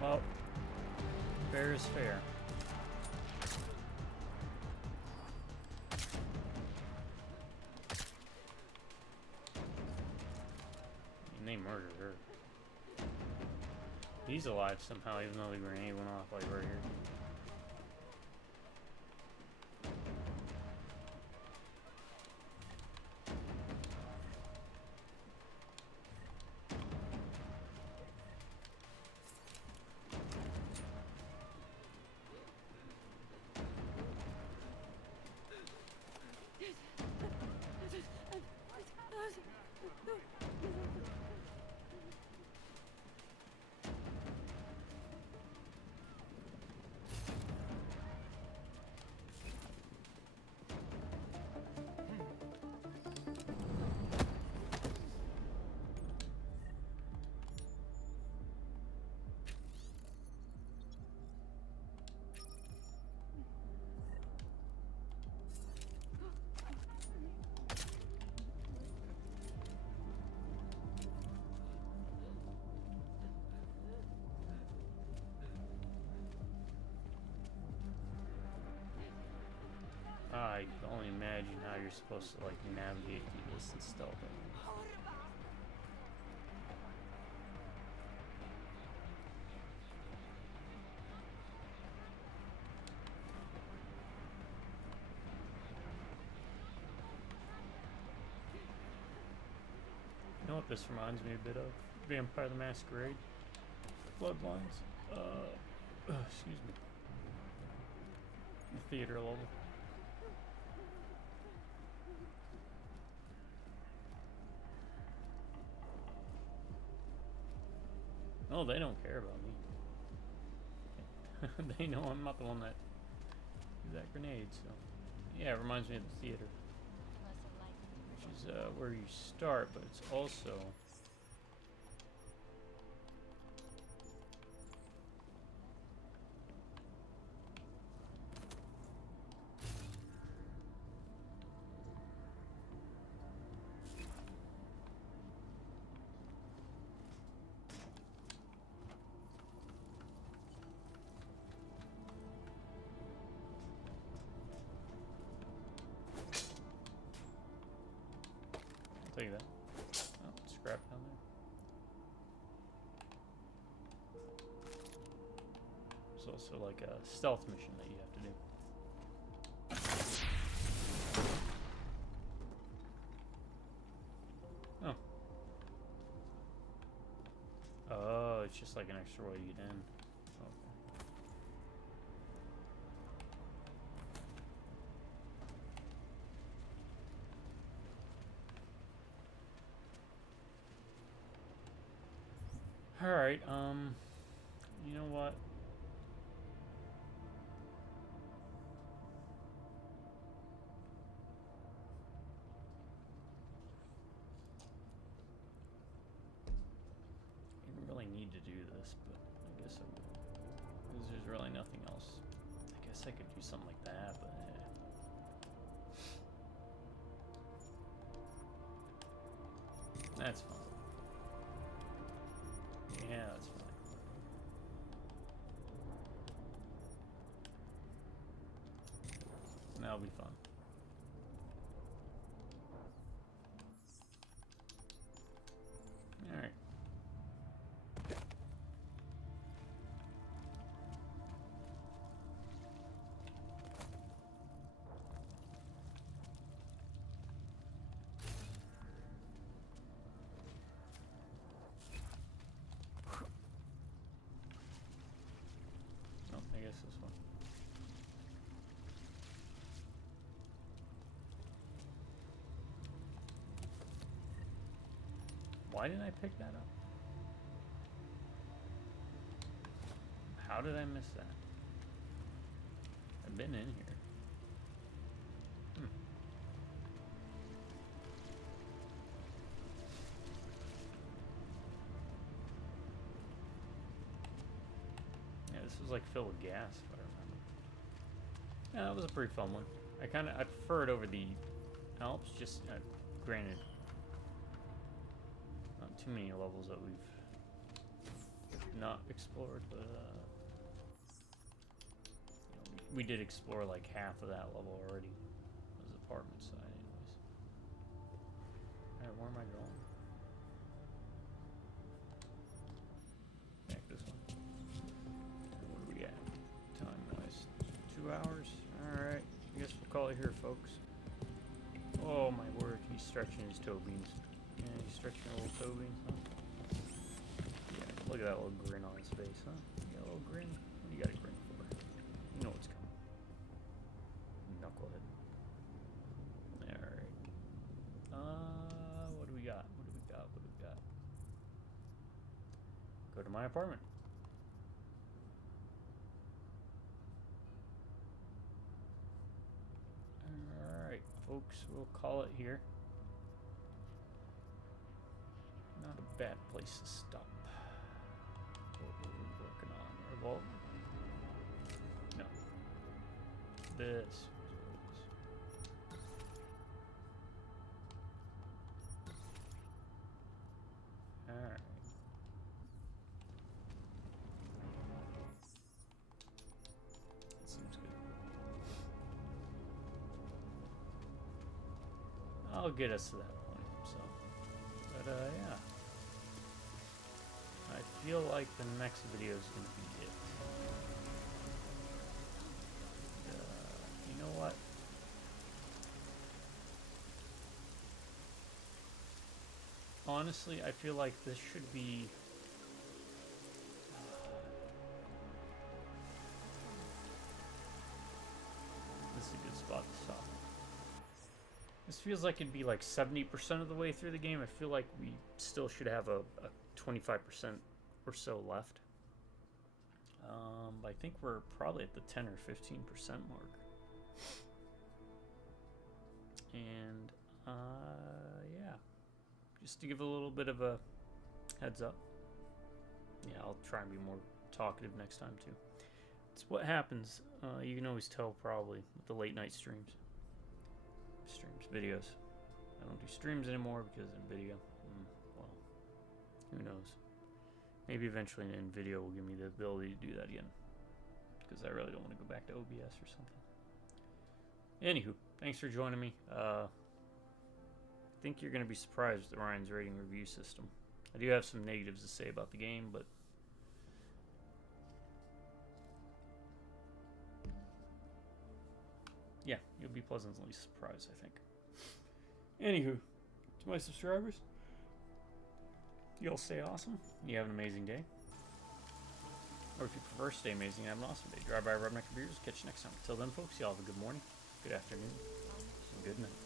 Well, fair is fair. And they murdered her. He's alive somehow, even though the grenade went off like right here. I can only imagine how you're supposed to like navigate through this and stealth it. You know what this reminds me a bit of? Vampire the Masquerade. bloodlines. Excuse me. The theater level. Oh, they don't care about me. They know I'm not the one that threw that grenade, so. Yeah, it reminds me of the theater. Which is where you start, but it's also... I'll tell you that. Oh, scrap down there. There's also like a stealth mission that you have to do. Oh. Oh, it's just like an extra way to get in. Alright, you know what? I didn't really need to do this, but I guess I will. Because there's really nothing else. I guess I could do something like that, but that's fine. Yeah, that's fine. That'll be fun. Alright. I guess this one. Why didn't I pick that up? How did I miss that? I've been in here. Yeah, this was like filled with gas, if I remember. Yeah, that was a pretty fun one. I prefer it over the Alps, just granted, not too many levels that we've not explored, but you know, we did explore like half of that level already. It was apartment side, anyways. Alright, where am I going? Back this one. What do we got? Time-wise, 2 hours. Alright, I guess we'll call it here, folks. Oh my word, he's stretching his toe beans. Yeah, he's stretching a little toe beans, huh? Yeah, look at that little grin on his face, huh? You got a little grin? What do you got a grin for? You know what's coming. Knucklehead. Alright. What do we got? What do we got? What do we got? Go to my apartment. Alright, folks, we'll call it here. Not a bad place to stop. What were we working on? Revolt? No. This. Alright. That seems good. I'll get us to that point, so. But, yeah. I feel like the next video is going to be it. You know what? Honestly, I feel like this should be spot to stop. This feels like it'd be like 70% of the way through the game. I feel like we still should have a 25% or so left. I think we're probably at the 10 or 15% mark. And yeah, just to give a little bit of a heads up. Yeah, I'll try and be more talkative next time too. It's what happens. You can always tell probably with the late night streams, videos. I don't do streams anymore because NVIDIA. Well, who knows? Maybe eventually NVIDIA will give me the ability to do that again, because I really don't want to go back to OBS or something. Anywho, thanks for joining me. I think you're going to be surprised with Ryan's rating review system. I do have some negatives to say about the game, but yeah, you'll be pleasantly surprised, I think. Anywho, to my subscribers, y'all stay awesome. You have an amazing day. Or if you prefer, stay amazing and have an awesome day. Drive by Rubneck Computers. Catch you next time. Until then, folks, y'all have a good morning, good afternoon, and good night.